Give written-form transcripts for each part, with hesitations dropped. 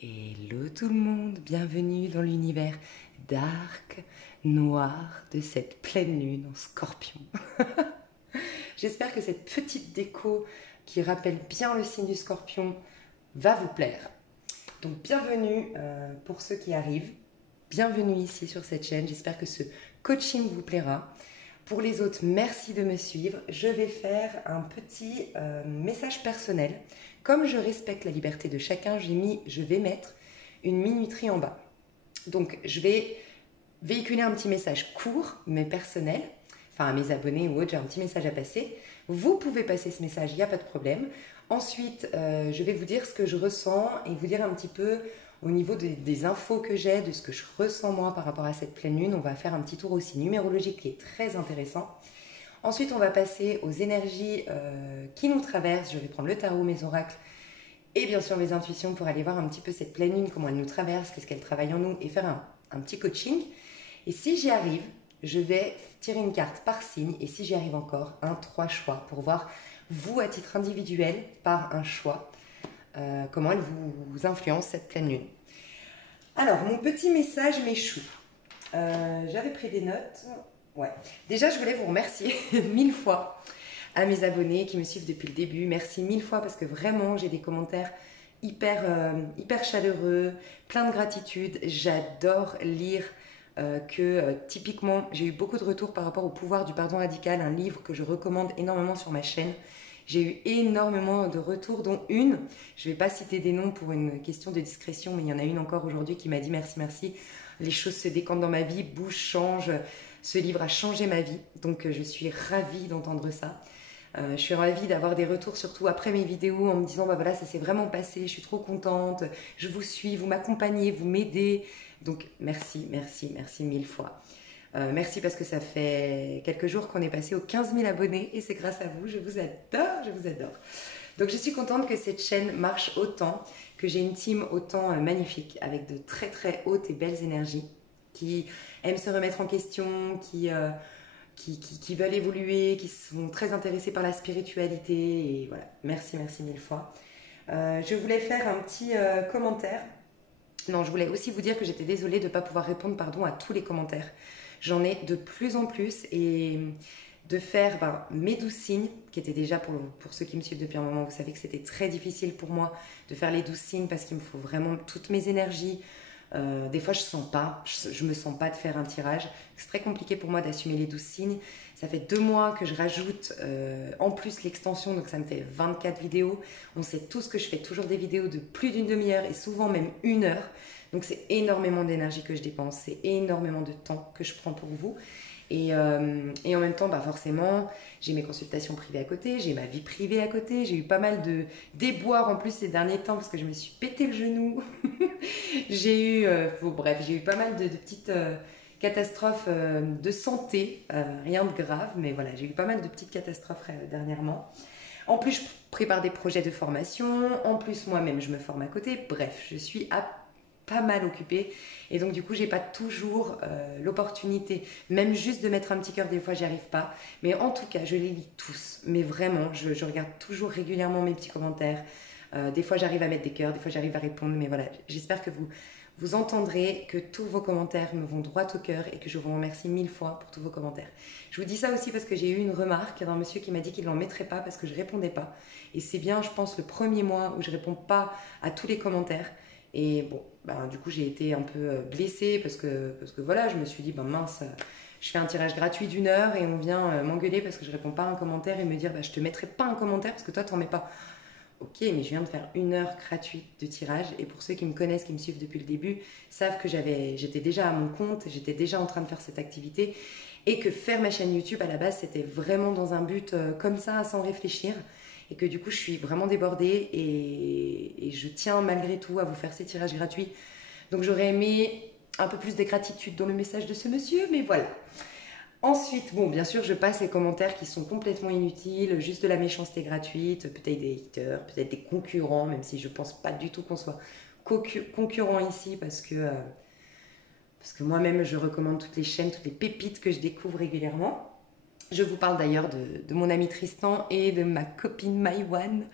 Hello tout le monde, bienvenue dans l'univers dark, noir de cette pleine lune en Scorpion. J'espère que cette petite déco qui rappelle bien le signe du Scorpion va vous plaire. Donc bienvenue pour ceux qui arrivent, bienvenue ici sur cette chaîne, j'espère que ce coaching vous plaira. Pour les autres, merci de me suivre. Je vais faire un petit message personnel. Comme je respecte la liberté de chacun, je vais mettre une minuterie en bas. Donc, je vais véhiculer un petit message court, mais personnel. Enfin, à mes abonnés ou autres, j'ai un petit message à passer. Vous pouvez passer ce message, il n'y a pas de problème. Ensuite, je vais vous dire ce que je ressens et vous dire un petit peu au niveau des infos que j'ai, de ce que je ressens moi par rapport à cette pleine lune. On va faire un petit tour aussi numérologique qui est très intéressant. Ensuite, on va passer aux énergies qui nous traversent. Je vais prendre le tarot, mes oracles et bien sûr mes intuitions pour aller voir un petit peu cette pleine lune, comment elle nous traverse, qu'est-ce qu'elle travaille en nous et faire un petit coaching. Et si j'y arrive, je vais tirer une carte par signe et si j'y arrive encore, 3 choix pour voir vous à titre individuel par un choix, comment elle vous influence cette pleine lune. Alors, mon petit message m'échoue. J'avais pris des notes. Ouais. Déjà, je voulais vous remercier 1000 fois à mes abonnés qui me suivent depuis le début. Merci 1000 fois parce que vraiment, j'ai des commentaires hyper chaleureux, plein de gratitude. J'adore lire typiquement, j'ai eu beaucoup de retours par rapport au pouvoir du pardon radical, un livre que je recommande énormément sur ma chaîne. J'ai eu énormément de retours, dont une, je ne vais pas citer des noms pour une question de discrétion, mais il y en a une encore aujourd'hui qui m'a dit merci, merci. Les choses se décantent dans ma vie, bougent, changent. Ce livre a changé ma vie, donc je suis ravie d'entendre ça. Je suis ravie d'avoir des retours, surtout après mes vidéos, en me disant bah voilà, ça s'est vraiment passé, je suis trop contente, je vous suis, vous m'accompagnez, vous m'aidez. Donc merci, merci, merci 1000 fois. Merci parce que ça fait quelques jours qu'on est passé aux 15 000 abonnés et c'est grâce à vous, je vous adore, je vous adore. Donc je suis contente que cette chaîne marche autant, que j'ai une team autant magnifique avec de très très hautes et belles énergies qui aiment se remettre en question, qui veulent évoluer, qui sont très intéressés par la spiritualité et voilà, merci, merci 1000 fois. Je voulais faire un petit commentaire. Non, je voulais aussi vous dire que j'étais désolée de ne pas pouvoir répondre à tous les commentaires. J'en ai de plus en plus et de faire mes 12 signes, qui étaient déjà pour ceux qui me suivent depuis un moment, vous savez que c'était très difficile pour moi de faire les 12 signes parce qu'il me faut vraiment toutes mes énergies. Des fois, je me sens pas de faire un tirage. C'est très compliqué pour moi d'assumer les 12 signes. Ça fait 2 mois que je rajoute en plus l'extension, donc ça me fait 24 vidéos. On sait tous que je fais toujours des vidéos de plus d'une demi-heure et souvent même 1 heure. Donc c'est énormément d'énergie que je dépense, c'est énormément de temps que je prends pour vous. Et en même temps, forcément, j'ai mes consultations privées à côté, j'ai ma vie privée à côté, j'ai eu pas mal de déboires en plus ces derniers temps parce que je me suis pété le genou. J'ai eu, bref, j'ai eu pas mal de petites catastrophes de santé, rien de grave, mais voilà, j'ai eu pas mal de petites catastrophes dernièrement. En plus, je prépare des projets de formation, en plus moi-même je me forme à côté, bref, je suis pas mal occupée et donc du coup j'ai pas toujours l'opportunité, même juste de mettre un petit cœur, des fois j'y arrive pas, mais en tout cas je les lis tous, mais vraiment je regarde toujours régulièrement mes petits commentaires, des fois j'arrive à mettre des cœurs, des fois j'arrive à répondre, mais voilà, j'espère que vous entendrez que tous vos commentaires me vont droit au cœur et que je vous remercie 1000 fois pour tous vos commentaires. Je vous dis ça aussi parce que j'ai eu une remarque d'un monsieur qui m'a dit qu'il n'en mettrait pas parce que je répondais pas, et c'est bien je pense le premier mois où je réponds pas à tous les commentaires. Et bon, du coup j'ai été un peu blessée parce que voilà, je me suis dit mince, je fais un tirage gratuit d'1 heure et on vient m'engueuler parce que je réponds pas à un commentaire et me dire je te mettrai pas un commentaire parce que toi t'en mets pas. Ok, mais je viens de faire 1 heure gratuite de tirage et pour ceux qui me connaissent, qui me suivent depuis le début, savent que j'étais déjà à mon compte, j'étais déjà en train de faire cette activité et que faire ma chaîne YouTube à la base c'était vraiment dans un but comme ça, sans réfléchir. Et que du coup je suis vraiment débordée et je tiens malgré tout à vous faire ces tirages gratuits. Donc j'aurais aimé un peu plus de gratitude dans le message de ce monsieur, mais voilà. Ensuite, bon, bien sûr, je passe les commentaires qui sont complètement inutiles, juste de la méchanceté gratuite, peut-être des haters, peut-être des concurrents, même si je pense pas du tout qu'on soit concurrents ici parce que moi-même je recommande toutes les chaînes, toutes les pépites que je découvre régulièrement. Je vous parle d'ailleurs de mon ami Tristan et de ma copine Maïwan.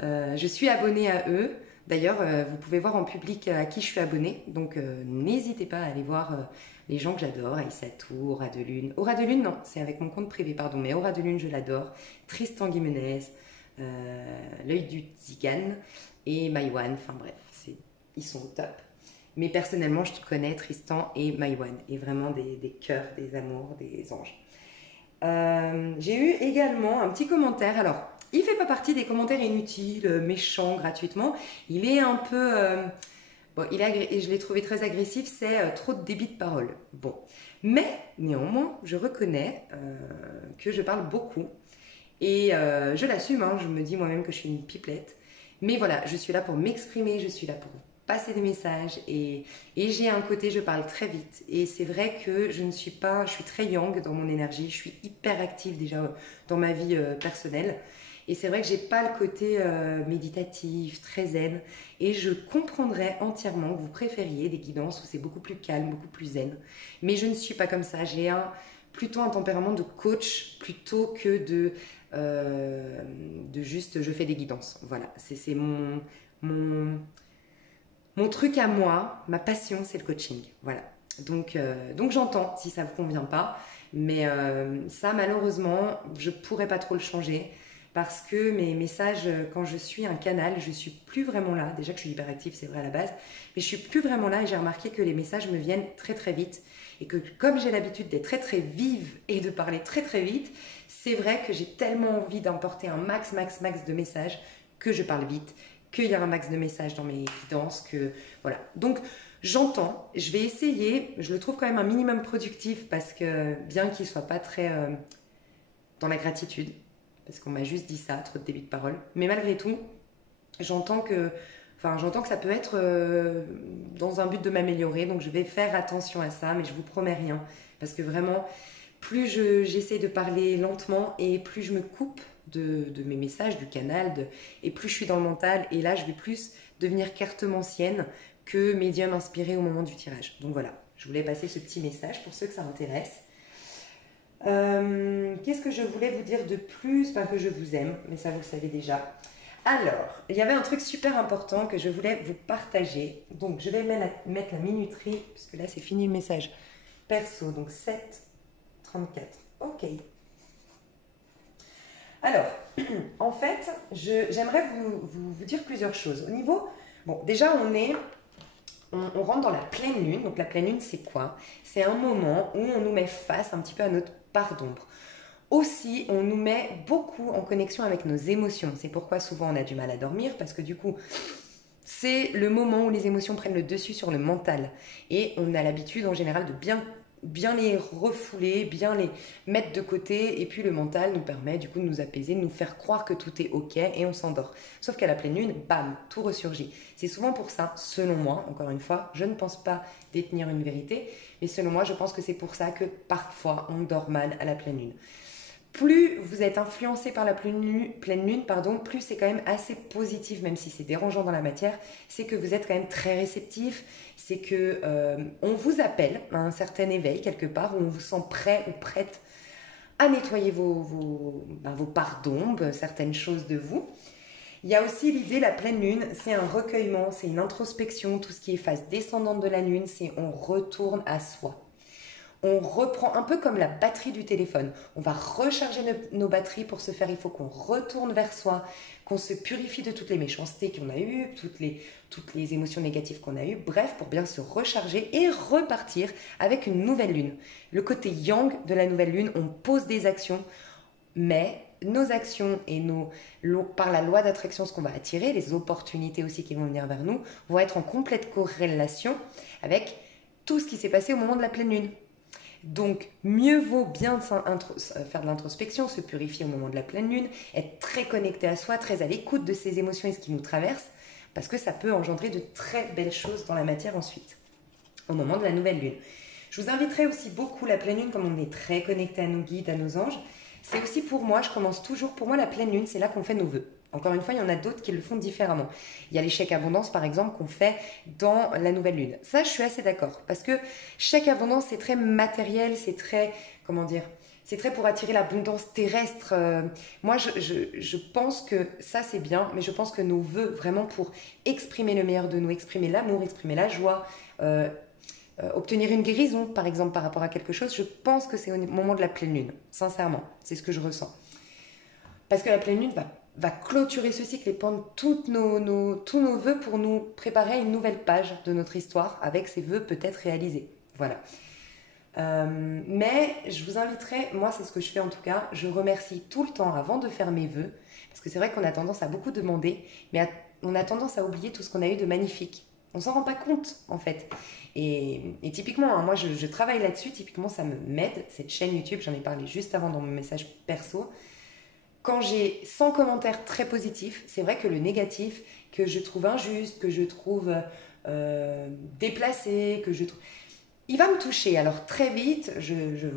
Je suis abonnée à eux, D'ailleurs, vous pouvez voir en public à qui je suis abonnée, donc n'hésitez pas à aller voir les gens que j'adore, Aïssatou, Aura de Lune. Aura de Lune, non, c'est avec mon compte privé, pardon, mais Aura de Lune, je l'adore. Tristan Guimenez, L'œil du Tzigane et Maïwan, enfin bref, ils sont au top. Mais personnellement, je connais Tristan et Maïwan, et vraiment des cœurs, des amours, des anges. J'ai eu également un petit commentaire, alors il fait pas partie des commentaires inutiles, méchants, gratuitement, il est un peu... bon, et je l'ai trouvé très agressif, c'est trop de débit de parole. Bon, mais néanmoins, je reconnais que je parle beaucoup, et je l'assume, hein, je me dis moi-même que je suis une pipelette, mais voilà, je suis là pour m'exprimer, je suis là pour passer des messages, et j'ai un côté, je parle très vite, et c'est vrai que je suis très yang dans mon énergie, je suis hyper active déjà dans ma vie personnelle, et c'est vrai que j'ai pas le côté méditatif, très zen, et je comprendrais entièrement que vous préfériez des guidances où c'est beaucoup plus calme, beaucoup plus zen, mais je ne suis pas comme ça, j'ai plutôt un tempérament de coach plutôt que de juste je fais des guidances, voilà, c'est mon truc à moi, ma passion, c'est le coaching. Voilà. Donc j'entends si ça ne vous convient pas. Mais ça, malheureusement, je ne pourrais pas trop le changer. Parce que mes messages, quand je suis un canal, je ne suis plus vraiment là. Déjà que je suis hyperactive, c'est vrai à la base. Mais je ne suis plus vraiment là et j'ai remarqué que les messages me viennent très très vite. Et que comme j'ai l'habitude d'être très très vive et de parler très très vite, c'est vrai que j'ai tellement envie d'emporter un max de messages que je parle vite, qu'il y a un max de messages dans mes guidances, que voilà. Donc j'entends, je vais essayer, je le trouve quand même un minimum productif parce que bien qu'il soit pas très dans la gratitude, parce qu'on m'a juste dit ça, trop de débit de parole, mais malgré tout, j'entends que ça peut être dans un but de m'améliorer, donc je vais faire attention à ça, mais je vous promets rien, parce que vraiment, plus j'essaie de parler lentement et plus je me coupe de mes messages, du canal, et plus je suis dans le mental, et là je vais plus devenir cartomancienne que médium inspiré au moment du tirage. Donc voilà, je voulais passer ce petit message pour ceux que ça intéresse. Qu'est-ce que je voulais vous dire de plus? Pas que je vous aime, mais ça vous le savez déjà. Alors, il y avait un truc super important que je voulais vous partager. Donc, je vais mettre la minuterie, puisque là, c'est fini le message perso. Donc, 7h34. Ok. Alors, en fait, j'aimerais vous dire plusieurs choses. Au niveau... Bon, déjà, on rentre dans la pleine lune. Donc, la pleine lune, c'est quoi? C'est un moment où on nous met face un petit peu à notre part d'ombre. Aussi, on nous met beaucoup en connexion avec nos émotions. C'est pourquoi souvent on a du mal à dormir, parce que du coup, c'est le moment où les émotions prennent le dessus sur le mental. Et on a l'habitude en général de bien les refouler, bien les mettre de côté. Et puis le mental nous permet du coup de nous apaiser, de nous faire croire que tout est ok et on s'endort. Sauf qu'à la pleine lune, bam, tout ressurgit. C'est souvent pour ça, selon moi, encore une fois, je ne pense pas détenir une vérité, mais selon moi, je pense que c'est pour ça que parfois on dort mal à la pleine lune. Plus vous êtes influencé par la pleine lune, plus c'est quand même assez positif, même si c'est dérangeant dans la matière, c'est que vous êtes quand même très réceptif, c'est que on vous appelle à un certain éveil quelque part, où on vous sent prêt ou prête à nettoyer vos parts d'ombre, certaines choses de vous. Il y a aussi l'idée, la pleine lune, c'est un recueillement, c'est une introspection, tout ce qui est phase descendante de la lune, c'est on retourne à soi. On reprend un peu comme la batterie du téléphone. On va recharger nos batteries. Pour ce faire, il faut qu'on retourne vers soi, qu'on se purifie de toutes les méchancetés qu'on a eues, toutes les émotions négatives qu'on a eues. Bref, pour bien se recharger et repartir avec une nouvelle lune. Le côté yang de la nouvelle lune, on pose des actions, mais nos actions et par la loi d'attraction, ce qu'on va attirer, les opportunités aussi qui vont venir vers nous, vont être en complète corrélation avec tout ce qui s'est passé au moment de la pleine lune. Donc, mieux vaut bien faire de l'introspection, se purifier au moment de la pleine lune, être très connecté à soi, très à l'écoute de ses émotions et ce qui nous traverse, parce que ça peut engendrer de très belles choses dans la matière ensuite, au moment de la nouvelle lune. Je vous inviterai aussi beaucoup la pleine lune, comme on est très connecté à nos guides, à nos anges. C'est aussi pour moi, je commence toujours, pour moi la pleine lune, c'est là qu'on fait nos vœux. Encore une fois, il y en a d'autres qui le font différemment. Il y a les chèques abondance, par exemple, qu'on fait dans la nouvelle lune. Ça, je suis assez d'accord. Parce que chèque abondance, c'est très matériel, c'est très, comment dire, c'est très pour attirer l'abondance terrestre. Moi, je pense que ça, c'est bien, mais je pense que nos vœux, vraiment pour exprimer le meilleur de nous, exprimer l'amour, exprimer la joie, euh, obtenir une guérison, par exemple, par rapport à quelque chose, je pense que c'est au moment de la pleine lune. Sincèrement, c'est ce que je ressens. Parce que la pleine lune va clôturer ce cycle et prendre tous nos vœux pour nous préparer à une nouvelle page de notre histoire avec ces vœux peut-être réalisés. Voilà. Mais je vous inviterai, moi c'est ce que je fais en tout cas, je remercie tout le temps avant de faire mes vœux, parce que c'est vrai qu'on a tendance à beaucoup demander, mais on a tendance à oublier tout ce qu'on a eu de magnifique. On s'en rend pas compte en fait. Et typiquement, hein, moi je travaille là-dessus, typiquement ça m'aide, cette chaîne YouTube, j'en ai parlé juste avant dans mon message perso. Quand j'ai 100 commentaires très positifs, c'est vrai que le négatif, que je trouve injuste, que je trouve déplacé, que je trouve... Il va me toucher, alors très vite,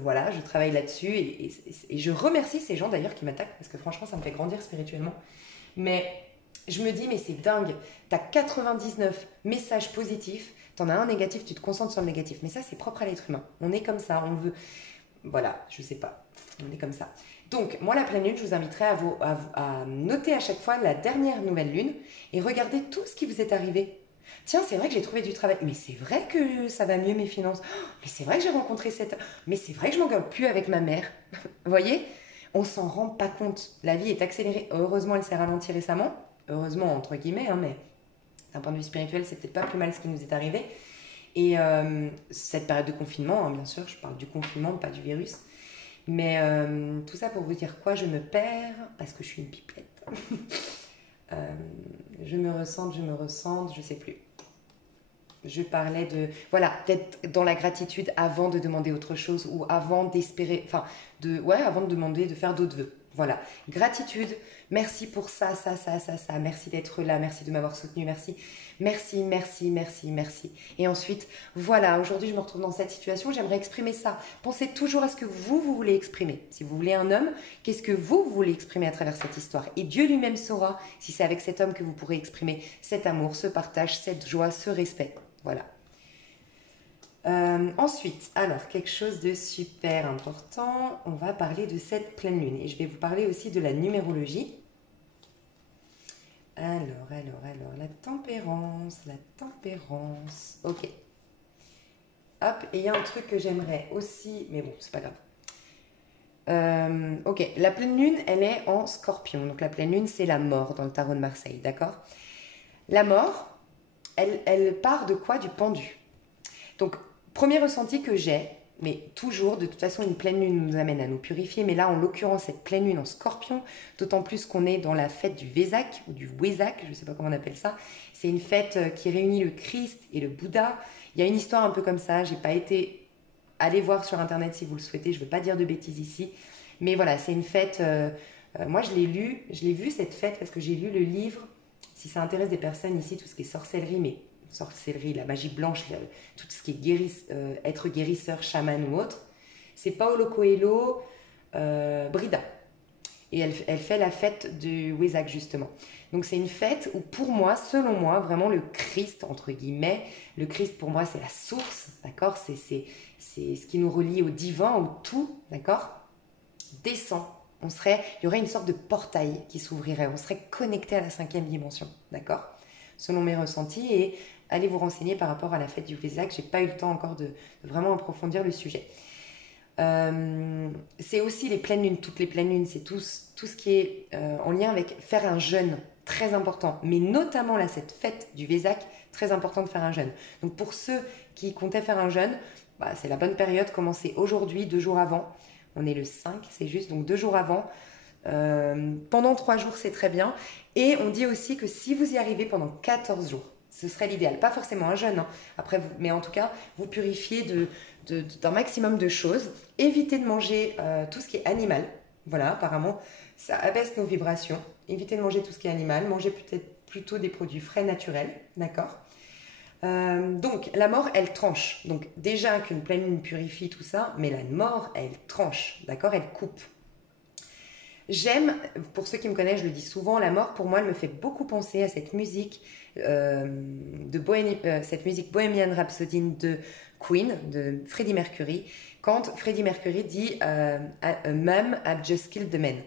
voilà, je travaille là-dessus et je remercie ces gens d'ailleurs qui m'attaquent parce que franchement ça me fait grandir spirituellement. Mais je me dis, mais c'est dingue, t'as 99 messages positifs, t'en as un négatif, tu te concentres sur le négatif. Mais ça c'est propre à l'être humain, on est comme ça, on veut... Voilà, je sais pas, on est comme ça. Donc, moi la pleine lune, je vous inviterai à noter à chaque fois la dernière nouvelle lune et regarder tout ce qui vous est arrivé. Tiens, c'est vrai que j'ai trouvé du travail. Mais c'est vrai que ça va mieux mes finances. Oh, mais c'est vrai que j'ai rencontré cette... Mais c'est vrai que je m'engueule plus avec ma mère. Vous voyez? On s'en rend pas compte. La vie est accélérée. Heureusement, elle s'est ralentie récemment. Heureusement, entre guillemets, hein, mais d'un point de vue spirituel, c'est peut-être pas plus mal ce qui nous est arrivé. Et cette période de confinement, hein, bien sûr, je parle du confinement, pas du virus. Mais tout ça pour vous dire quoi? Je me perds parce que je suis une pipelette. Je me ressente, je sais plus. Je parlais de, voilà, d'être dans la gratitude avant de demander autre chose ou avant d'espérer, enfin, avant de demander de faire d'autres vœux. Voilà, gratitude, merci pour ça, merci d'être là, merci de m'avoir soutenu, merci. Et ensuite, voilà, aujourd'hui je me retrouve dans cette situation, j'aimerais exprimer ça. Pensez toujours à ce que vous voulez exprimer. Si vous voulez un homme, qu'est-ce que vous voulez exprimer à travers cette histoire? Et Dieu lui-même saura si c'est avec cet homme que vous pourrez exprimer cet amour, ce partage, cette joie, ce respect. Voilà. Ensuite, alors, quelque chose de super important, on va parler de cette pleine lune. Et je vais vous parler aussi de la numérologie. Alors, la tempérance. Ok. Hop, et il y a un truc que j'aimerais aussi, mais bon, c'est pas grave. Ok, la pleine lune, elle est en Scorpion. Donc la pleine lune, c'est la mort dans le tarot de Marseille, d'accord? La mort, elle part de quoi? Du pendu. Donc, premier ressenti que j'ai, mais toujours, de toute façon, une pleine lune nous amène à nous purifier. Mais là, en l'occurrence, cette pleine lune en Scorpion, d'autant plus qu'on est dans la fête du Vésac, ou du Wesak, je ne sais pas comment on appelle ça. C'est une fête qui réunit le Christ et le Bouddha. Il y a une histoire un peu comme ça. J'ai pas été... Allez voir sur Internet si vous le souhaitez. Je ne veux pas dire de bêtises ici. Mais voilà, c'est une fête... moi, je l'ai vu cette fête, parce que j'ai lu le livre. Si ça intéresse des personnes ici, tout ce qui est sorcellerie, la magie blanche, tout ce qui est être guérisseur, chaman ou autre, c'est Paulo Coelho, Brida. Et elle fait la fête du Wesak, justement. Donc c'est une fête où, pour moi, selon moi, vraiment le Christ, entre guillemets, le Christ pour moi c'est la source, d'accord? C'est ce qui nous relie au divin, au tout, d'accord? Descend. Il y aurait une sorte de portail qui s'ouvrirait, on serait connecté à la 5e dimension, d'accord? Selon mes ressentis, et allez vous renseigner par rapport à la fête du Vésac. J'ai pas eu le temps encore de vraiment approfondir le sujet. C'est aussi les pleines lunes, toutes les pleines lunes, c'est tout ce qui est en lien avec faire un jeûne, très important. Mais notamment là, cette fête du Vésac, très important de faire un jeûne. Donc pour ceux qui comptaient faire un jeûne, c'est la bonne période, commencez aujourd'hui, 2 jours avant. On est le 5, c'est juste, donc 2 jours avant. Pendant 3 jours, c'est très bien. Et on dit aussi que si vous y arrivez pendant 14 jours, ce serait l'idéal. Pas forcément un jeûne, hein. Après, mais en tout cas, vous purifiez d'un maximum de choses. Évitez de manger tout ce qui est animal. Voilà, apparemment, ça abaisse nos vibrations. Évitez de manger tout ce qui est animal. Mangez peut-être plutôt des produits frais naturels, d'accord? Donc, la mort, elle tranche. Donc, déjà qu'une pleine lune purifie tout ça, mais la mort, elle tranche, d'accord? Elle coupe. J'aime, pour ceux qui me connaissent, je le dis souvent, la mort, pour moi, elle me fait beaucoup penser à cette musique cette musique Bohemian Rhapsody de Queen de Freddie Mercury, quand Freddie Mercury dit Mom, I've just killed the man.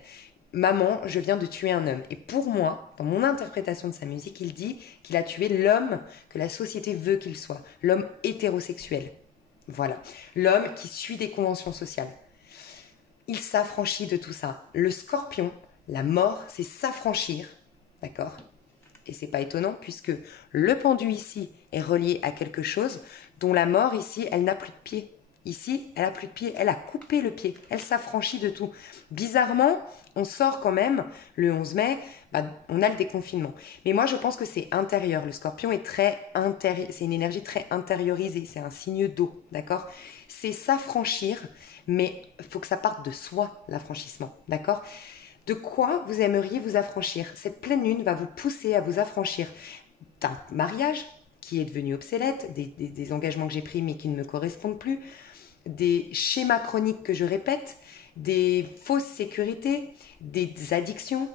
Maman, je viens de tuer un homme. Et pour moi, dans mon interprétation de sa musique, il dit qu'il a tué l'homme que la société veut qu'il soit, l'homme hétérosexuel. Voilà, l'homme qui suit des conventions sociales. Il s'affranchit de tout ça. Le scorpion, la mort, c'est s'affranchir, d'accord? Et c'est pas étonnant puisque le pendu ici est relié à quelque chose dont la mort ici, elle n'a plus de pied. Ici, elle a plus de pied, elle a coupé le pied, elle s'affranchit de tout. Bizarrement, on sort quand même le 11 mai, on a le déconfinement. Mais moi, je pense que c'est intérieur. Le scorpion est c'est une énergie très intériorisée, c'est un signe d'eau, d'accord? C'est s'affranchir, mais il faut que ça parte de soi, l'affranchissement, d'accord? De quoi vous aimeriez vous affranchir? Cette pleine lune va vous pousser à vous affranchir d'un mariage qui est devenu obsolète, des engagements que j'ai pris mais qui ne me correspondent plus, des schémas chroniques que je répète, des fausses sécurités, des addictions,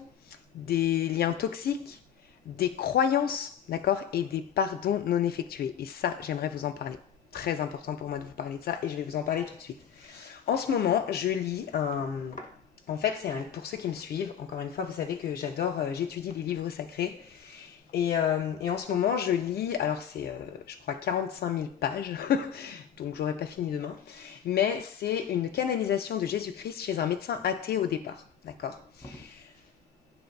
des liens toxiques, des croyances, d'accord, et des pardons non effectués. Et ça, j'aimerais vous en parler. Très important pour moi de vous parler de ça et je vais vous en parler tout de suite. En ce moment, je lis un... En fait, pour ceux qui me suivent, encore une fois, vous savez que j'étudie les livres sacrés. Et en ce moment, je lis, alors c'est, je crois, 45 000 pages, donc j'aurai pas fini demain, mais c'est une canalisation de Jésus-Christ chez un médecin athée au départ, d'accord?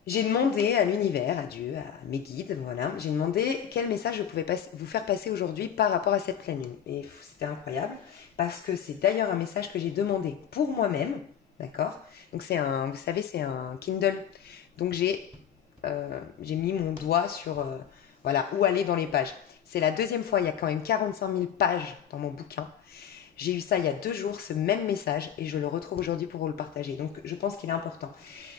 J'ai demandé à l'univers, à Dieu, à mes guides, voilà, j'ai demandé quel message je pouvais vous faire passer aujourd'hui par rapport à cette pleine lune. Et c'était incroyable, parce que c'est d'ailleurs un message que j'ai demandé pour moi-même, d'accord? Donc vous savez, c'est un Kindle, donc j'ai mis mon doigt sur voilà, où aller dans les pages. C'est la deuxième fois, il y a quand même 45 000 pages dans mon bouquin. J'ai eu ça il y a 2 jours, ce même message, et je le retrouve aujourd'hui pour vous le partager. Donc je pense qu'il est important.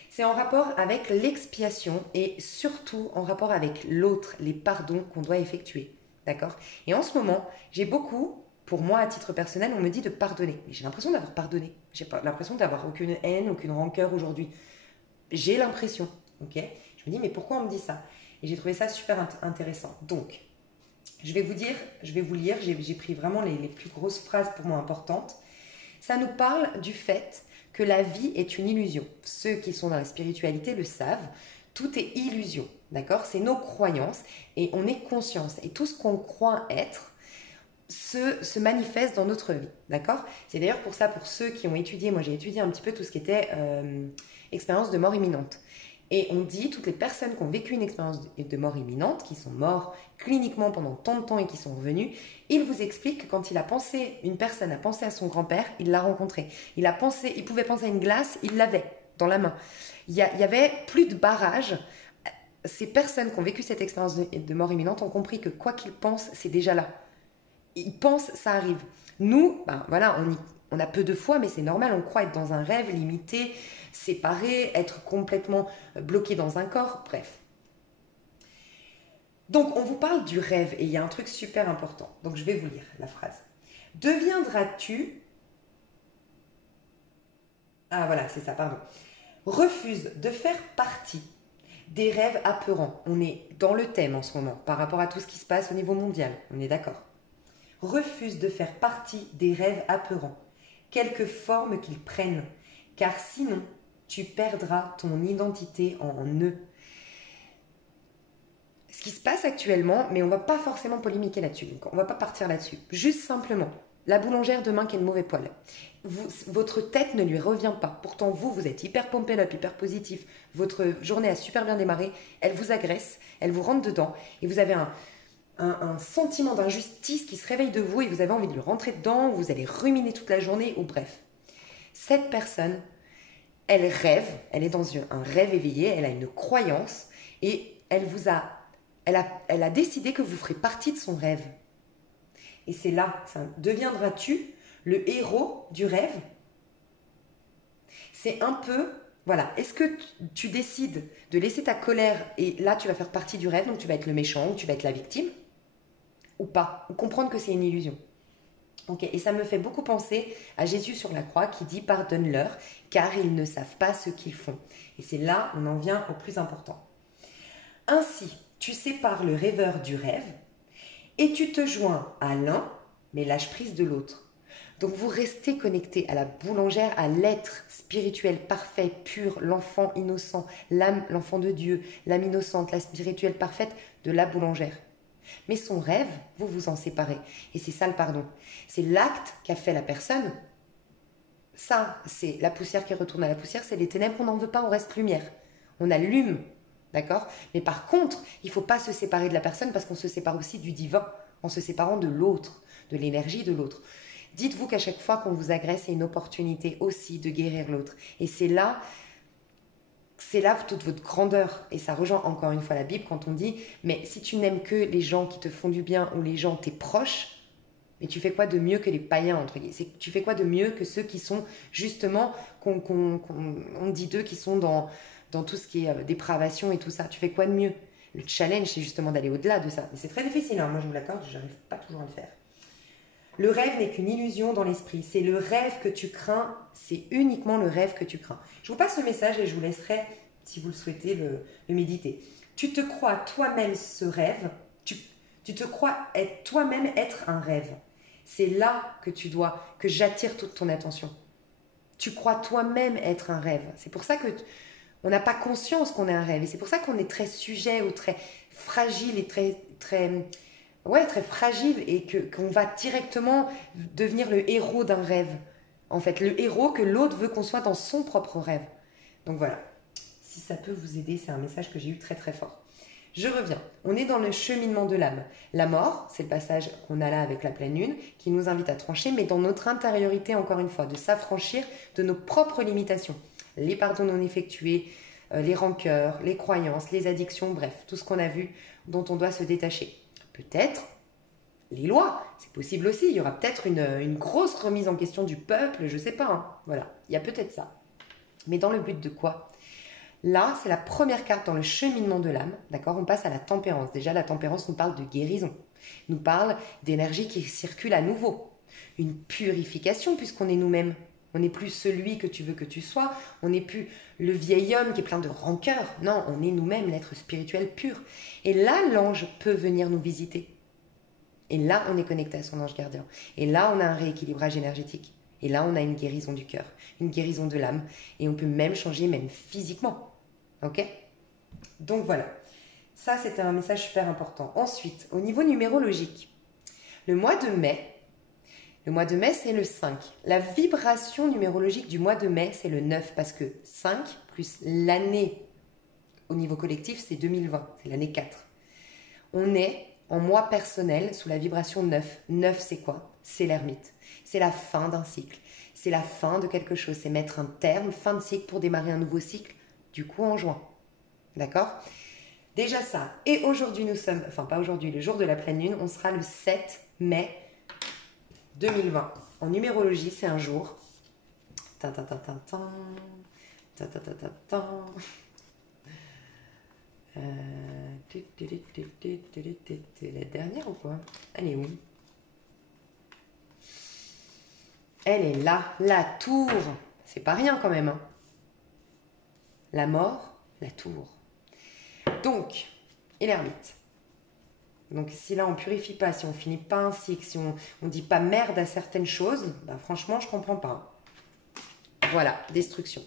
C'est en rapport avec l'expiation et surtout en rapport avec l'autre, les pardons qu'on doit effectuer. D'accord? Et en ce moment, j'ai beaucoup, pour moi à titre personnel, on me dit de pardonner. Mais j'ai l'impression d'avoir pardonné. J'ai pas l'impression d'avoir aucune haine, aucune rancœur aujourd'hui. J'ai l'impression, ok? Je me dis, mais pourquoi on me dit ça? Et j'ai trouvé ça super intéressant. Donc, je vais vous lire, j'ai pris vraiment les plus grosses phrases pour moi importantes. Ça nous parle du fait que la vie est une illusion. Ceux qui sont dans la spiritualité le savent. Tout est illusion, d'accord? C'est nos croyances et on est conscience. Et tout ce qu'on croit être se manifeste dans notre vie, d'accord? C'est d'ailleurs pour ça, pour ceux qui ont étudié, moi j'ai étudié un petit peu tout ce qui était expérience de mort imminente. Et on dit, toutes les personnes qui ont vécu une expérience de mort imminente, qui sont morts cliniquement pendant tant de temps et qui sont revenus, ils vous expliquent que quand une personne a pensé à son grand-père, il l'a rencontré. Il pouvait penser à une glace, il l'avait dans la main. Il y avait plus de barrage. Ces personnes qui ont vécu cette expérience de mort imminente ont compris que quoi qu'ils pensent, c'est déjà là. Ils pensent, ça arrive. Nous, voilà, on a peu de foi, mais c'est normal, on croit être dans un rêve limité, séparé, être complètement bloqué dans un corps, bref. Donc, on vous parle du rêve, et il y a un truc super important. Donc, je vais vous lire la phrase. Deviendras-tu... Ah, voilà, c'est ça, pardon. Refuse de faire partie des rêves apeurants. On est dans le thème en ce moment, par rapport à tout ce qui se passe au niveau mondial, on est d'accord. Refuse de faire partie des rêves apeurants, quelque forme qu'ils prennent, car sinon, tu perdras ton identité en eux. Ce qui se passe actuellement, mais on ne va pas forcément polémiquer là-dessus, donc on ne va pas partir là-dessus. Juste simplement, la boulangère demain qui a le mauvais poil, votre tête ne lui revient pas. Pourtant, vous êtes hyper pumped up, hyper positif, votre journée a super bien démarré, elle vous agresse, elle vous rentre dedans, et vous avez un sentiment d'injustice qui se réveille de vous et vous avez envie de lui rentrer dedans, vous allez ruminer toute la journée, ou bref. Cette personne, elle rêve, elle est dans un rêve éveillé, elle a une croyance et elle a décidé que vous ferez partie de son rêve. Et c'est là, deviendras-tu le héros du rêve? C'est un peu, voilà, est-ce que tu décides de laisser ta colère et là tu vas faire partie du rêve, donc tu vas être le méchant ou tu vas être la victime? Ou pas, ou comprendre que c'est une illusion. Okay. Et ça me fait beaucoup penser à Jésus sur la croix qui dit « Pardonne-leur, car ils ne savent pas ce qu'ils font. » Et c'est là, on en vient au plus important. Ainsi, tu sépares le rêveur du rêve et tu te joins à l'un mais lâche prise de l'autre. Donc vous restez connecté à la boulangère, à l'être spirituel parfait, pur, l'enfant innocent, l'âme, l'enfant de Dieu, l'âme innocente, la spirituelle parfaite de la boulangère. Mais son rêve, vous vous en séparez. Et c'est ça le pardon. C'est l'acte qu'a fait la personne. Ça, c'est la poussière qui retourne à la poussière, c'est les ténèbres, on n'en veut pas, on reste lumière. On allume, d'accord? Mais par contre, il ne faut pas se séparer de la personne parce qu'on se sépare aussi du divin, en se séparant de l'autre, de l'énergie de l'autre. Dites-vous qu'à chaque fois qu'on vous agresse, c'est une opportunité aussi de guérir l'autre. Et c'est là toute votre grandeur. Et ça rejoint encore une fois la Bible quand on dit, mais si tu n'aimes que les gens qui te font du bien ou les gens tes proches, mais tu fais quoi de mieux que les païens, entre guillemets? Tu fais quoi de mieux que ceux qui sont justement, on dit d'eux, qui sont dans tout ce qui est dépravation et tout ça? Tu fais quoi de mieux? Le challenge, c'est justement d'aller au-delà de ça. Mais c'est très difficile, hein. Moi je vous l'accorde, je n'arrive pas toujours à le faire. Le rêve n'est qu'une illusion dans l'esprit. C'est le rêve que tu crains, c'est uniquement le rêve que tu crains. Je vous passe le message et je vous laisserai, si vous le souhaitez, le méditer. Tu te crois toi-même ce rêve, tu te crois toi-même être un rêve. C'est là que j'attire toute ton attention. Tu crois toi-même être un rêve. C'est pour ça que on n'a pas conscience qu'on est un rêve. Et c'est pour ça qu'on est très sujet ou très fragile et très fragile et qu'on va directement devenir le héros d'un rêve. En fait, le héros que l'autre veut qu'on soit dans son propre rêve. Donc voilà. Si ça peut vous aider, c'est un message que j'ai eu très très fort. Je reviens. On est dans le cheminement de l'âme. La mort, c'est le passage qu'on a là avec la pleine lune, qui nous invite à trancher, mais dans notre intériorité, encore une fois, de s'affranchir de nos propres limitations. Les pardons non effectués, les rancœurs, les croyances, les addictions, bref, tout ce qu'on a vu dont on doit se détacher. Peut-être les lois, c'est possible aussi. Il y aura peut-être une grosse remise en question du peuple, je ne sais pas. Hein. Voilà, il y a peut-être ça. Mais dans le but de quoi ? Là, c'est la première carte dans le cheminement de l'âme, d'accord? On passe à la tempérance. Déjà, la tempérance nous parle de guérison, nous parle d'énergie qui circule à nouveau. Une purification puisqu'on est nous-mêmes. On n'est plus celui que tu veux que tu sois, on n'est plus le vieil homme qui est plein de rancœur. Non, on est nous-mêmes, l'être spirituel pur. Et là, l'ange peut venir nous visiter. Et là, on est connecté à son ange gardien. Et là, on a un rééquilibrage énergétique. Et là, on a une guérison du cœur, une guérison de l'âme. Et on peut même changer, même physiquement. Ok? Donc voilà, ça c'était un message super important. Ensuite, au niveau numérologique, le mois de mai, c'est le 5. La vibration numérologique du mois de mai, c'est le 9 parce que 5 plus l'année au niveau collectif, c'est 2020, c'est l'année 4. On est en mois personnel sous la vibration 9. 9, c'est quoi? C'est l'ermite. C'est la fin d'un cycle. C'est la fin de quelque chose. C'est mettre un terme, fin de cycle pour démarrer un nouveau cycle. Du coup, en juin. D'accord? Déjà ça. Et aujourd'hui, nous sommes... Enfin, pas aujourd'hui, le jour de la pleine lune. On sera le 7 mai 2020. En numérologie, c'est un jour... La dernière ou quoi? Elle est où? Elle est là. La tour. C'est pas rien quand même, hein. La mort, la tour. Donc, et l'ermite. Donc, si là, on ne purifie pas, si on ne finit pas un cycle, si on ne dit pas merde à certaines choses, bah, franchement, je ne comprends pas. Voilà, destruction.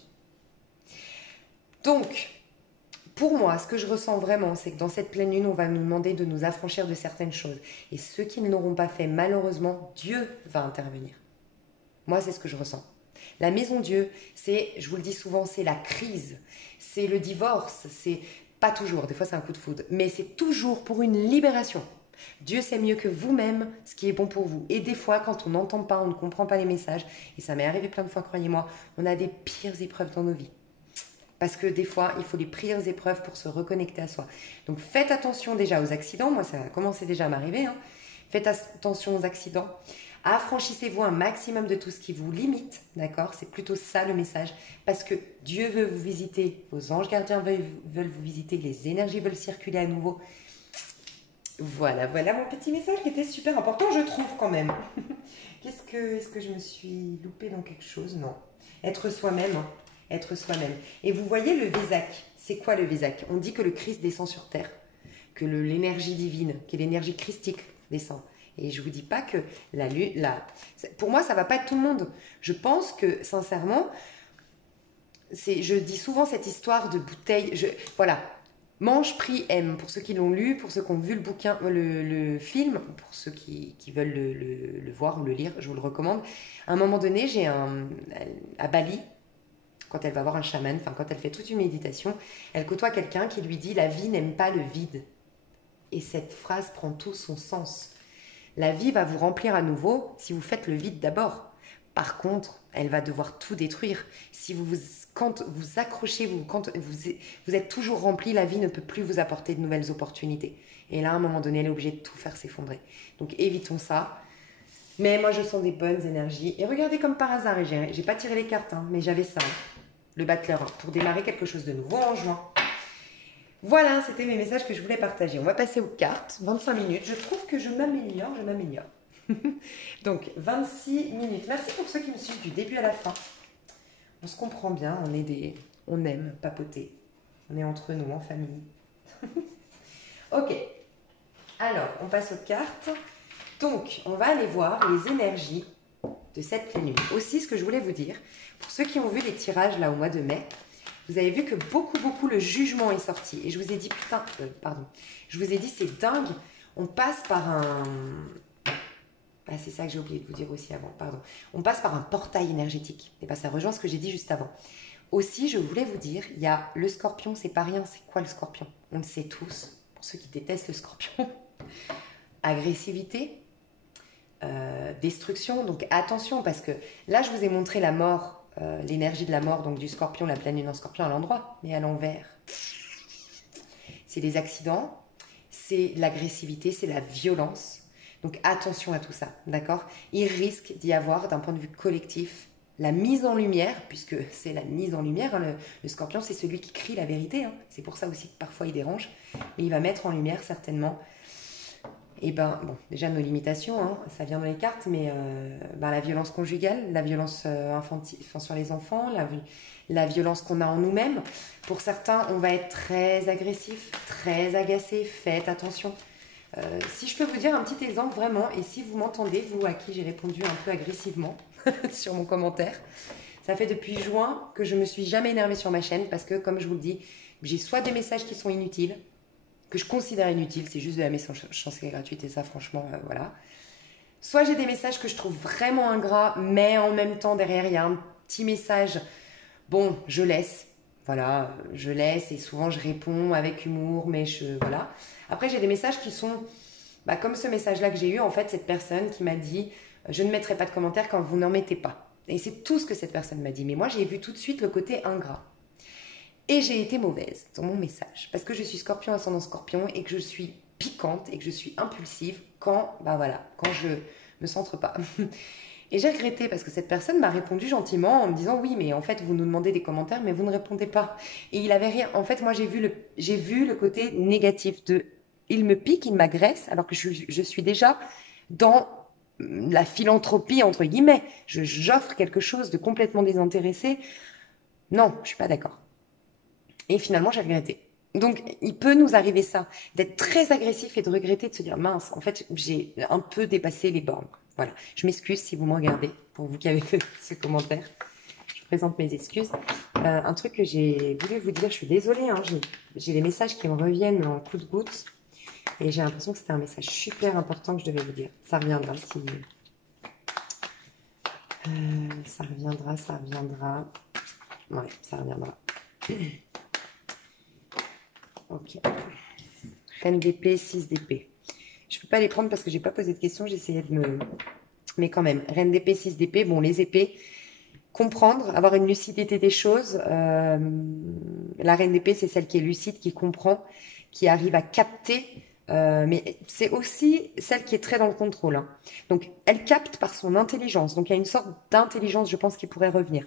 Donc, pour moi, ce que je ressens vraiment, c'est que dans cette pleine lune, on va nous demander de nous affranchir de certaines choses. Et ceux qui ne l'auront pas fait, malheureusement, Dieu va intervenir. Moi, c'est ce que je ressens. La maison Dieu, c'est, je vous le dis souvent, c'est la crise, c'est le divorce, c'est pas toujours, des fois c'est un coup de foudre, mais c'est toujours pour une libération. Dieu sait mieux que vous-même ce qui est bon pour vous. Et des fois, quand on n'entend pas, on ne comprend pas les messages, et ça m'est arrivé plein de fois, croyez-moi, on a des pires épreuves dans nos vies. Parce que des fois, il faut les pires épreuves pour se reconnecter à soi. Donc faites attention déjà aux accidents, moi ça a commencé déjà à m'arriver, hein. Faites attention aux accidents. Affranchissez-vous un maximum de tout ce qui vous limite, d'accord? C'est plutôt ça le message, parce que Dieu veut vous visiter, vos anges gardiens veulent vous visiter, les énergies veulent circuler à nouveau. Voilà mon petit message qui était super important, je trouve quand même. Est-ce que je me suis loupée dans quelque chose? Non. Être soi-même, hein. Être soi-même. Et vous voyez le Vésac, c'est quoi le Vésac? On dit que le Christ descend sur terre, que l'énergie divine, que l'énergie christique descend. Et je vous dis pas que pour moi, ça va pas être tout le monde. Je pense que, sincèrement, je dis souvent cette histoire de bouteille. Voilà. Mange, prie, aime. Pour ceux qui l'ont lu, pour ceux qui ont vu le bouquin, le film, pour ceux qui veulent le voir ou le lire, je vous le recommande. À un moment donné, à Bali, quand elle va voir un chaman, enfin quand elle fait toute une méditation, elle côtoie quelqu'un qui lui dit « La vie n'aime pas le vide ». Et cette phrase prend tout son sens. La vie va vous remplir à nouveau si vous faites le vide d'abord. Par contre, elle va devoir tout détruire. Quand vous accrochez, quand vous êtes toujours rempli, la vie ne peut plus vous apporter de nouvelles opportunités. Et là, à un moment donné, elle est obligée de tout faire s'effondrer. Donc évitons ça. Mais moi, je sens des bonnes énergies. Et regardez comme par hasard, j'ai pas tiré les cartes, hein, mais j'avais ça, le battleur, pour démarrer quelque chose de nouveau en juin. Voilà, c'était mes messages que je voulais partager. On va passer aux cartes, 25 minutes. Je trouve que je m'améliore. Donc, 26 minutes. Merci pour ceux qui me suivent du début à la fin. On se comprend bien, on aime papoter. On est entre nous, en famille. Ok, alors, on passe aux cartes. Donc, on va aller voir les énergies de cette pleine lune. Aussi, ce que je voulais vous dire, pour ceux qui ont vu les tirages là au mois de mai, vous avez vu que beaucoup le jugement est sorti. Et je vous ai dit, je vous ai dit, c'est dingue. On passe par un... Ah, c'est ça que j'ai oublié de vous dire aussi avant, pardon. On passe par un portail énergétique. Et bien, ça rejoint ce que j'ai dit juste avant. Aussi, je voulais vous dire, il y a le scorpion, c'est pas rien. C'est quoi le scorpion? On le sait tous, pour ceux qui détestent le scorpion. Agressivité, destruction. Donc, attention, parce que là, je vous ai montré la mort, l'énergie de la mort, donc du scorpion, la pleine lune en scorpion à l'endroit, mais à l'envers. C'est les accidents, c'est l'agressivité, c'est la violence. Donc attention à tout ça, d'accord? Il risque d'y avoir, d'un point de vue collectif, la mise en lumière, puisque c'est la mise en lumière, hein, le scorpion, c'est celui qui crie la vérité, hein. C'est pour ça aussi que parfois il dérange, mais il va mettre en lumière certainement, et ben, bon, déjà nos limitations, hein, ça vient dans les cartes, mais la violence conjugale, la violence infantile, enfin, sur les enfants, la violence qu'on a en nous-mêmes. Pour certains, on va être très agressif, très agacé, faites attention. Si je peux vous dire un petit exemple vraiment, et si vous m'entendez, vous à qui j'ai répondu un peu agressivement sur mon commentaire, ça fait depuis juin que je me suis jamais énervée sur ma chaîne parce que, comme je vous le dis, j'ai soit des messages qui sont inutiles, que je considère inutiles, c'est juste de la méchanceté gratuite et ça franchement, voilà. Soit j'ai des messages que je trouve vraiment ingrats, mais en même temps derrière il y a un petit message, bon, je laisse. Voilà, je laisse et souvent je réponds avec humour, mais voilà. Après, j'ai des messages qui sont, comme ce message-là que j'ai eu, en fait, cette personne qui m'a dit « Je ne mettrai pas de commentaires quand vous n'en mettez pas ». Et c'est tout ce que cette personne m'a dit. Mais moi, j'ai vu tout de suite le côté ingrat. Et j'ai été mauvaise dans mon message. Parce que je suis scorpion, ascendant scorpion, et que je suis piquante, et que je suis impulsive quand je me centre pas. Et j'ai regretté parce que cette personne m'a répondu gentiment en me disant oui, mais en fait vous nous demandez des commentaires mais vous ne répondez pas. Et il avait rien. En fait, moi j'ai vu le côté négatif de il me pique, il m'agresse alors que je suis déjà dans la philanthropie entre guillemets. J'offre quelque chose de complètement désintéressé. Non, je suis pas d'accord. Et finalement j'ai regretté. Donc, il peut nous arriver ça, d'être très agressif et de regretter, de se dire mince, en fait, j'ai un peu dépassé les bornes. Voilà, je m'excuse si vous me regardez, pour vous qui avez fait ce commentaire. Je présente mes excuses. Un truc que j'ai voulu vous dire, je suis désolée, hein, j'ai les messages qui me reviennent en coup de goutte. Et j'ai l'impression que c'était un message super important que je devais vous dire. Ça reviendra si... ça reviendra. Ouais, ça reviendra. Ok. Reine d'épée, 6 d'épée. Je ne peux pas les prendre parce que je n'ai pas posé de questions. J'essayais de me... Mais quand même, reine d'épée, 6 d'épée. Bon, les épées, comprendre, avoir une lucidité des choses. La reine d'épée, c'est celle qui est lucide, qui comprend, qui arrive à capter. Mais c'est aussi celle qui est très dans le contrôle. Hein. Donc, elle capte par son intelligence. Donc, il y a une sorte d'intelligence, je pense, qui pourrait revenir.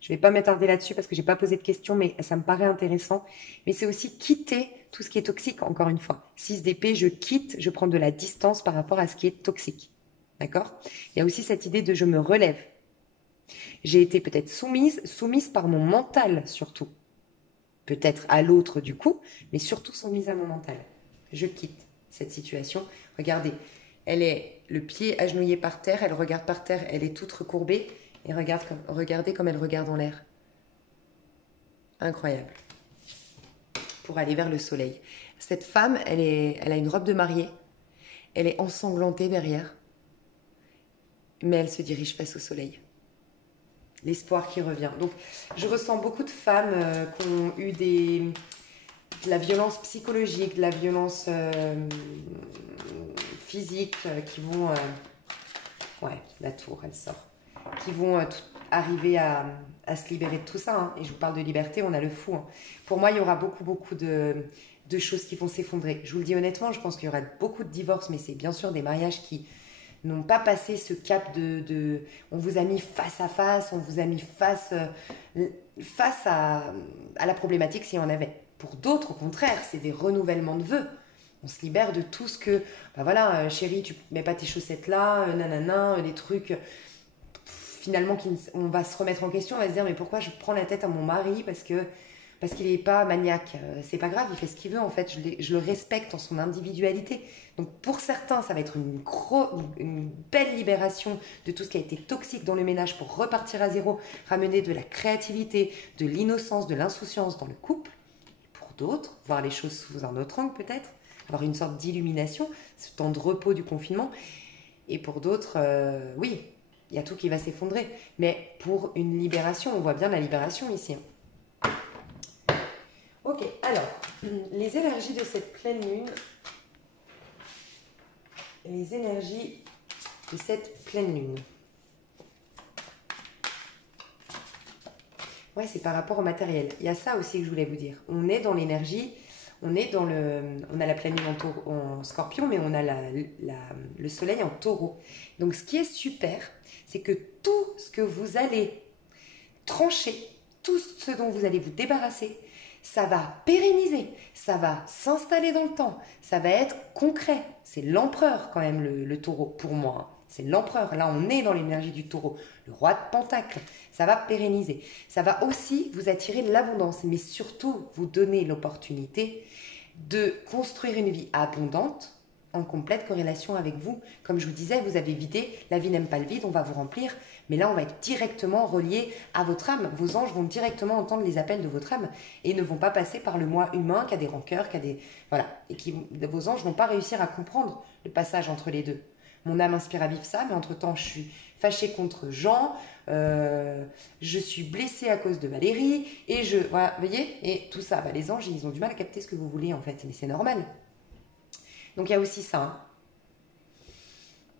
Je ne vais pas m'attarder là-dessus parce que je n'ai pas posé de questions, mais ça me paraît intéressant. Mais c'est aussi quitter tout ce qui est toxique, encore une fois. 6 d'épée, je quitte, je prends de la distance par rapport à ce qui est toxique. D'accord? Il y a aussi cette idée de je me relève. J'ai été peut-être soumise par mon mental surtout. Peut-être à l'autre du coup, mais surtout soumise à mon mental. Je quitte cette situation. Regardez, Elle est le pied agenouillé par terre, elle regarde par terre, elle est toute recourbée. Et regardez comme elle regarde en l'air. Incroyable. Pour aller vers le soleil. Cette femme, elle a une robe de mariée. Elle est ensanglantée derrière. Mais elle se dirige face au soleil. L'espoir qui revient. Donc, je ressens beaucoup de femmes qui ont eu de la violence psychologique, de la violence physique, qui vont... ouais, la tour, elle sort. Qui vont arriver à se libérer de tout ça. Hein. Et je vous parle de liberté, on a le fou. Hein. Pour moi, il y aura beaucoup de choses qui vont s'effondrer. Je vous le dis honnêtement, je pense qu'il y aura beaucoup de divorces, mais c'est bien sûr des mariages qui n'ont pas passé ce cap de on vous a mis face à face, on vous a mis face à la problématique s'il y en avait. Pour d'autres, au contraire, c'est des renouvellements de vœux. On se libère de tout ce que, bah voilà, chérie, tu mets pas tes chaussettes là, nanana, les trucs. Finalement, on va se remettre en question, on va se dire, mais pourquoi je prends la tête à mon mari parce qu'il n'est pas maniaque. C'est pas grave, il fait ce qu'il veut en fait, je le respecte en son individualité. Donc pour certains, ça va être une belle libération de tout ce qui a été toxique dans le ménage pour repartir à zéro, ramener de la créativité, de l'innocence, de l'insouciance dans le couple. Pour d'autres, voir les choses sous un autre angle peut-être, avoir une sorte d'illumination, ce temps de repos du confinement. Et pour d'autres, oui, il y a tout qui va s'effondrer. Mais pour une libération, on voit bien la libération ici. Ok, alors, les énergies de cette pleine lune. Les énergies de cette pleine lune. Ouais, c'est par rapport au matériel. Il y a ça aussi que je voulais vous dire. On est dans l'énergie, on a la pleine lune en scorpion, mais on a le soleil en taureau. Donc ce qui est super, c'est que tout ce que vous allez trancher, tout ce dont vous allez vous débarrasser, ça va pérenniser, ça va s'installer dans le temps, ça va être concret. C'est l'empereur quand même le taureau pour moi. Hein. C'est l'empereur. Là, on est dans l'énergie du taureau. Le roi de Pentacle. Ça va pérenniser. Ça va aussi vous attirer de l'abondance, mais surtout vous donner l'opportunité de construire une vie abondante en complète corrélation avec vous. Comme je vous disais, vous avez vidé. La vie n'aime pas le vide, on va vous remplir. Mais là, on va être directement relié à votre âme. Vos anges vont directement entendre les appels de votre âme et ne vont pas passer par le moi humain qui a des rancœurs, qui a des... Voilà. Et vos anges ne vont pas réussir à comprendre le passage entre les deux. Mon âme inspire à vivre ça, mais entre-temps, je suis fâchée contre Jean, je suis blessée à cause de Valérie, et voilà, vous voyez, et tout ça, bah, les anges, ils ont du mal à capter ce que vous voulez, en fait, mais c'est normal. Donc, il y a aussi ça,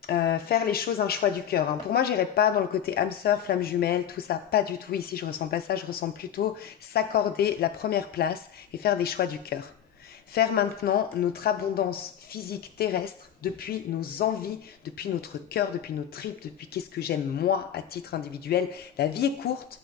hein. Faire les choses un choix du cœur. Hein. Pour moi, j'irai pas dans le côté âme sœur, flamme jumelle, tout ça, pas du tout. Ici, je ressens pas ça, je ressens plutôt s'accorder la première place et faire des choix du cœur. Faire maintenant notre abondance physique terrestre depuis nos envies, depuis notre cœur, depuis nos tripes, depuis qu'est-ce que j'aime moi à titre individuel. La vie est courte,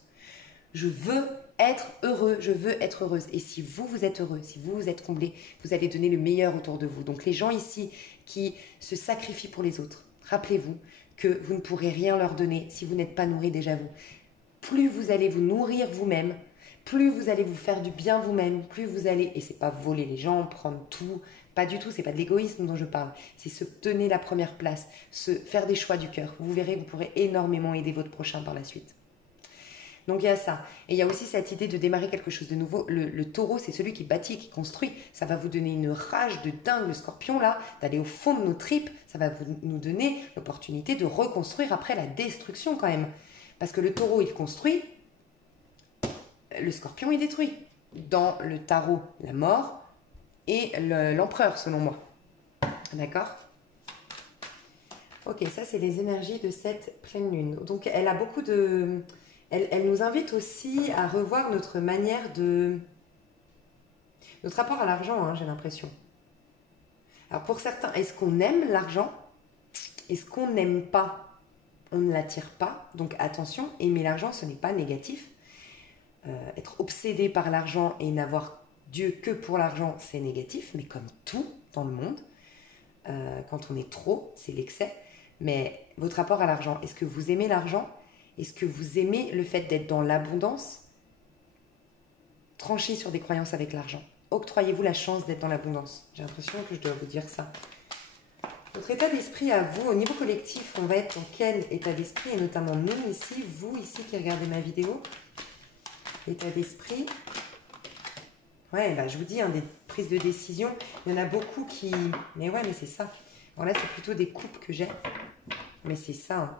je veux être heureux, je veux être heureuse. Et si vous êtes heureux, si vous êtes comblé, vous allez donner le meilleur autour de vous. Donc les gens ici qui se sacrifient pour les autres, rappelez-vous que vous ne pourrez rien leur donner si vous n'êtes pas nourri déjà vous. Plus vous allez vous nourrir vous-même, plus vous allez vous faire du bien vous-même, plus vous allez, et c'est pas voler les gens, prendre tout, pas du tout, c'est pas de l'égoïsme dont je parle, c'est se donner la première place, faire des choix du cœur. Vous verrez, vous pourrez énormément aider votre prochain par la suite. Donc il y a ça. Et il y a aussi cette idée de démarrer quelque chose de nouveau. Le taureau, c'est celui qui bâtit, qui construit. Ça va vous donner une rage de dingue, le scorpion là, d'aller au fond de nos tripes. Ça va nous donner l'opportunité de reconstruire après la destruction quand même. Parce que le taureau, il construit, le scorpion, il détruit. Dans le tarot, la mort et l'empereur, selon moi. D'accord ? Ok, ça, c'est les énergies de cette pleine lune. Donc, elle a beaucoup de... Elle nous invite aussi à revoir notre manière de... Notre rapport à l'argent, hein, j'ai l'impression. Alors, pour certains, est-ce qu'on aime l'argent ? Est-ce qu'on n'aime pas ? On ne l'attire pas. Donc, attention, aimer l'argent, ce n'est pas négatif. Être obsédé par l'argent et n'avoir Dieu que pour l'argent, c'est négatif. Mais comme tout dans le monde, quand on est trop, c'est l'excès. Mais votre rapport à l'argent, est-ce que vous aimez l'argent ? Est-ce que vous aimez le fait d'être dans l'abondance ? Tranchez sur des croyances avec l'argent. Octroyez-vous la chance d'être dans l'abondance. J'ai l'impression que je dois vous dire ça. votre état d'esprit à vous, au niveau collectif, on va être dans quel état d'esprit, et notamment nous ici, vous ici qui regardez ma vidéo. État d'esprit. Ouais, bah, je vous dis, hein, des prises de décision, il y en a beaucoup qui... Mais ouais, mais c'est ça. Alors là, c'est plutôt des coupes que j'ai. Mais c'est ça. Hein.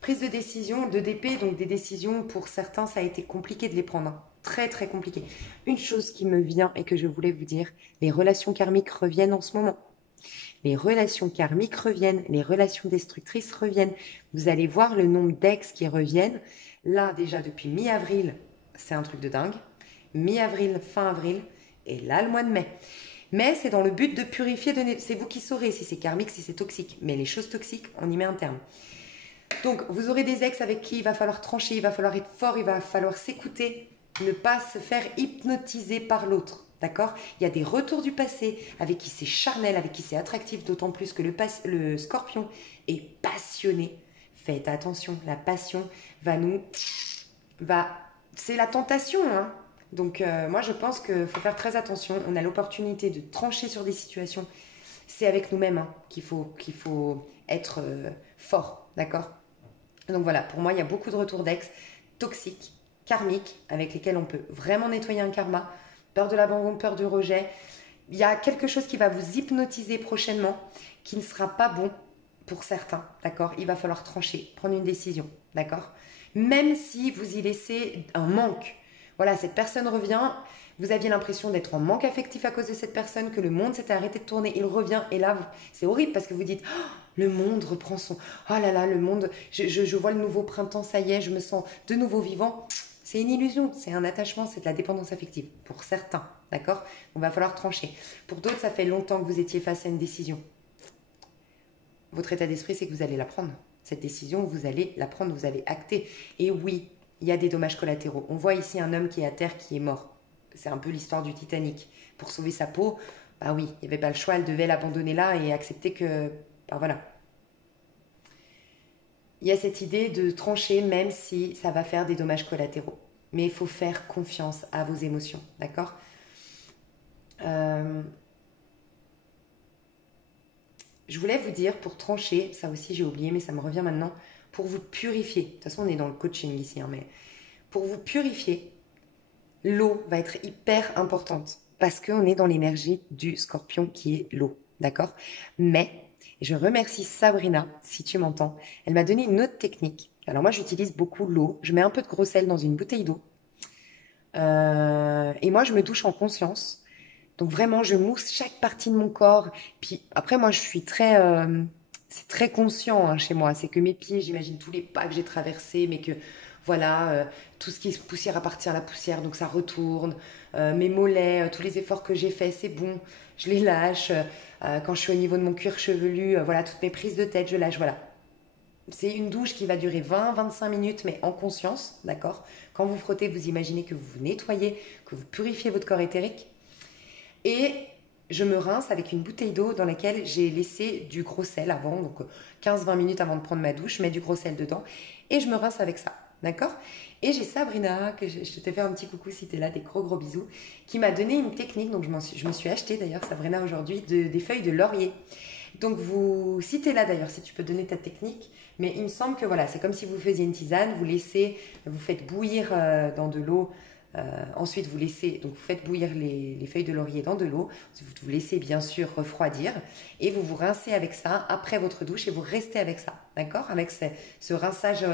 Prise de décision, de d'épée, donc des décisions, pour certains, ça a été compliqué de les prendre. Hein. Très, très compliqué. Une chose qui me vient et que je voulais vous dire, les relations karmiques reviennent en ce moment. Les relations karmiques reviennent, les relations destructrices reviennent. Vous allez voir le nombre d'ex qui reviennent. Là, déjà, depuis mi-avril, c'est un truc de dingue. Mi-avril, fin avril, et là, le mois de mai. Mais c'est dans le but de purifier, c'est vous qui saurez si c'est karmique, si c'est toxique. Mais les choses toxiques, on y met un terme. Donc, vous aurez des ex avec qui il va falloir trancher, il va falloir être fort, il va falloir s'écouter, ne pas se faire hypnotiser par l'autre. D'accord? Il y a des retours du passé avec qui c'est charnel, avec qui c'est attractif, d'autant plus que le scorpion est passionné. Faites attention, la passion c'est la tentation, hein. Donc, moi, je pense qu'il faut faire très attention. On a l'opportunité de trancher sur des situations. C'est avec nous-mêmes hein, qu'il faut être fort, d'accord? Donc voilà, pour moi, il y a beaucoup de retours d'ex toxiques, karmiques, avec lesquels on peut vraiment nettoyer un karma. Peur de l'abandon, peur du rejet. Il y a quelque chose qui va vous hypnotiser prochainement, qui ne sera pas bon pour certains, d'accord? Il va falloir trancher, prendre une décision, d'accord? Même si vous y laissez un manque. Voilà, cette personne revient, vous aviez l'impression d'être en manque affectif à cause de cette personne, que le monde s'était arrêté de tourner, il revient, et là, c'est horrible parce que vous dites, oh, le monde reprend son... Oh là là, le monde, je vois le nouveau printemps, ça y est, je me sens de nouveau vivant. C'est une illusion, c'est un attachement, c'est de la dépendance affective. Pour certains, d'accord? On va falloir trancher. Pour d'autres, ça fait longtemps que vous étiez face à une décision. Votre état d'esprit, c'est que vous allez la prendre. Cette décision, vous allez la prendre, vous allez acter. Et oui, il y a des dommages collatéraux. On voit ici un homme qui est à terre, qui est mort. C'est un peu l'histoire du Titanic. Pour sauver sa peau, bah oui, il n'y avait pas le choix, elle devait l'abandonner là et accepter que... Bah voilà. Il y a cette idée de trancher même si ça va faire des dommages collatéraux. Mais il faut faire confiance à vos émotions, d'accord? Je voulais vous dire, pour trancher, ça aussi j'ai oublié, mais ça me revient maintenant, pour vous purifier. De toute façon, on est dans le coaching ici, hein, mais pour vous purifier, l'eau va être hyper importante parce qu'on est dans l'énergie du scorpion qui est l'eau, d'accord? Mais je remercie Sabrina, si tu m'entends. Elle m'a donné une autre technique. Alors moi, j'utilise beaucoup l'eau. Je mets un peu de gros sel dans une bouteille d'eau. Et moi, je me douche en conscience. Donc vraiment, je mousse chaque partie de mon corps. Puis après, moi, je suis très... c'est très conscient hein, chez moi. C'est que mes pieds, j'imagine tous les pas que j'ai traversés, mais que voilà, tout ce qui est poussière appartient à la poussière, donc ça retourne. Mes mollets, tous les efforts que j'ai faits, c'est bon, je les lâche. Quand je suis au niveau de mon cuir chevelu, voilà, toutes mes prises de tête, je lâche, voilà. C'est une douche qui va durer 20-25 minutes, mais en conscience, d'accord? Quand vous frottez, vous imaginez que vous vous nettoyez, que vous purifiez votre corps éthérique. Et je me rince avec une bouteille d'eau dans laquelle j'ai laissé du gros sel avant, donc 15-20 minutes avant de prendre ma douche, je mets du gros sel dedans et je me rince avec ça, d'accord? Et j'ai Sabrina, que je te fais un petit coucou si tu es là, des gros bisous, qui m'a donné une technique, donc je me suis acheté d'ailleurs, Sabrina, aujourd'hui, des feuilles de laurier. Donc si tu es là d'ailleurs, si tu peux donner ta technique, mais il me semble que voilà, c'est comme si vous faisiez une tisane, vous faites bouillir dans de l'eau. Ensuite, vous faites bouillir les feuilles de laurier dans de l'eau. Vous laissez bien sûr refroidir et vous vous rincez avec ça après votre douche et vous restez avec ça, d'accord? Avec ce rinçage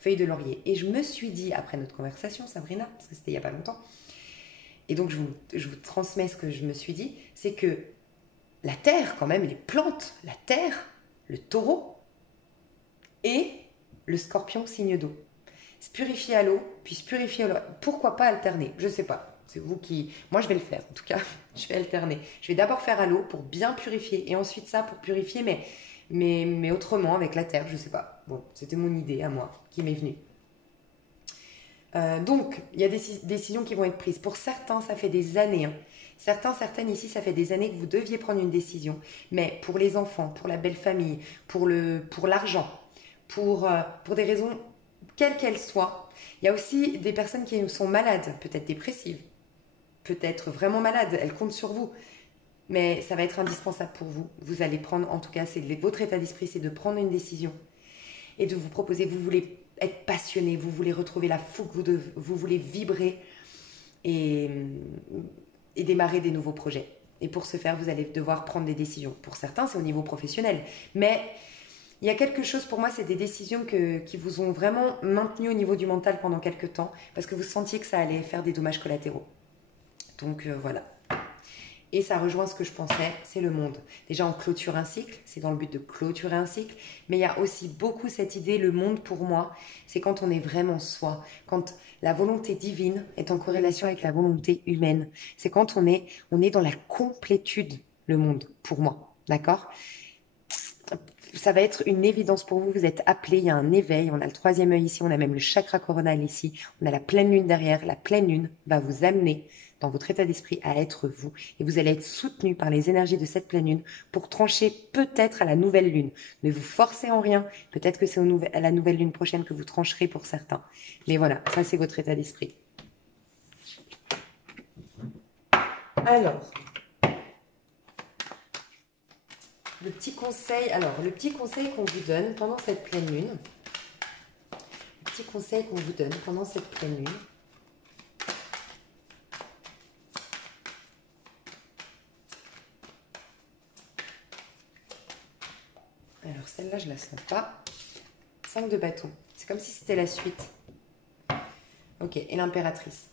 feuilles de laurier. Et je me suis dit, après notre conversation, Sabrina, parce que c'était il n'y a pas longtemps, et donc je vous transmets ce que je me suis dit, c'est que la terre, quand même, les plantes, la terre, le taureau et le scorpion signe d'eau. Se purifier à l'eau, puis se purifier à l'eau. Pourquoi pas alterner? Je sais pas. C'est vous qui... Moi, je vais le faire. En tout cas, je vais alterner. Je vais d'abord faire à l'eau pour bien purifier. Et ensuite ça pour purifier, mais autrement, avec la terre. Je sais pas. Bon, c'était mon idée à moi qui m'est venue. Donc, il y a des décisions qui vont être prises. Pour certains, ça fait des années. Hein. Certaines ici, ça fait des années que vous deviez prendre une décision. Mais pour les enfants, pour la belle famille, pour l'argent, pour des raisons... quelle qu'elle soit. Il y a aussi des personnes qui sont malades, peut-être dépressives, peut-être vraiment malades, elles comptent sur vous. mais ça va être indispensable pour vous. Vous allez prendre, en tout cas, c'est votre état d'esprit, c'est de prendre une décision et de vous proposer, vous voulez être passionné, vous voulez retrouver la fougue, vous voulez vibrer et démarrer des nouveaux projets. Et pour ce faire, vous allez devoir prendre des décisions. Pour certains, c'est au niveau professionnel. Mais il y a quelque chose, pour moi, c'est des décisions qui vous ont vraiment maintenu au niveau du mental pendant quelques temps, parce que vous sentiez que ça allait faire des dommages collatéraux. Donc voilà. Et ça rejoint ce que je pensais, c'est le monde. Déjà, on clôture un cycle, c'est dans le but de clôturer un cycle, mais il y a aussi beaucoup cette idée, le monde pour moi, c'est quand on est vraiment soi, quand la volonté divine est en corrélation avec la volonté humaine. C'est quand on est dans la complétude, le monde, pour moi, d'accord? Ça va être une évidence pour vous, vous êtes appelés, il y a un éveil, on a le troisième œil ici, on a même le chakra coronal ici, on a la pleine lune derrière, la pleine lune va vous amener dans votre état d'esprit à être vous, et vous allez être soutenu par les énergies de cette pleine lune pour trancher peut-être à la nouvelle lune. Ne vous forcez en rien, peut-être que c'est à la nouvelle lune prochaine que vous trancherez pour certains. Mais voilà, ça c'est votre état d'esprit. Alors, le petit conseil qu'on vous donne pendant cette pleine lune, alors celle-là je la sens pas, 5 de bâton, c'est comme si c'était la suite. Ok, et l'impératrice.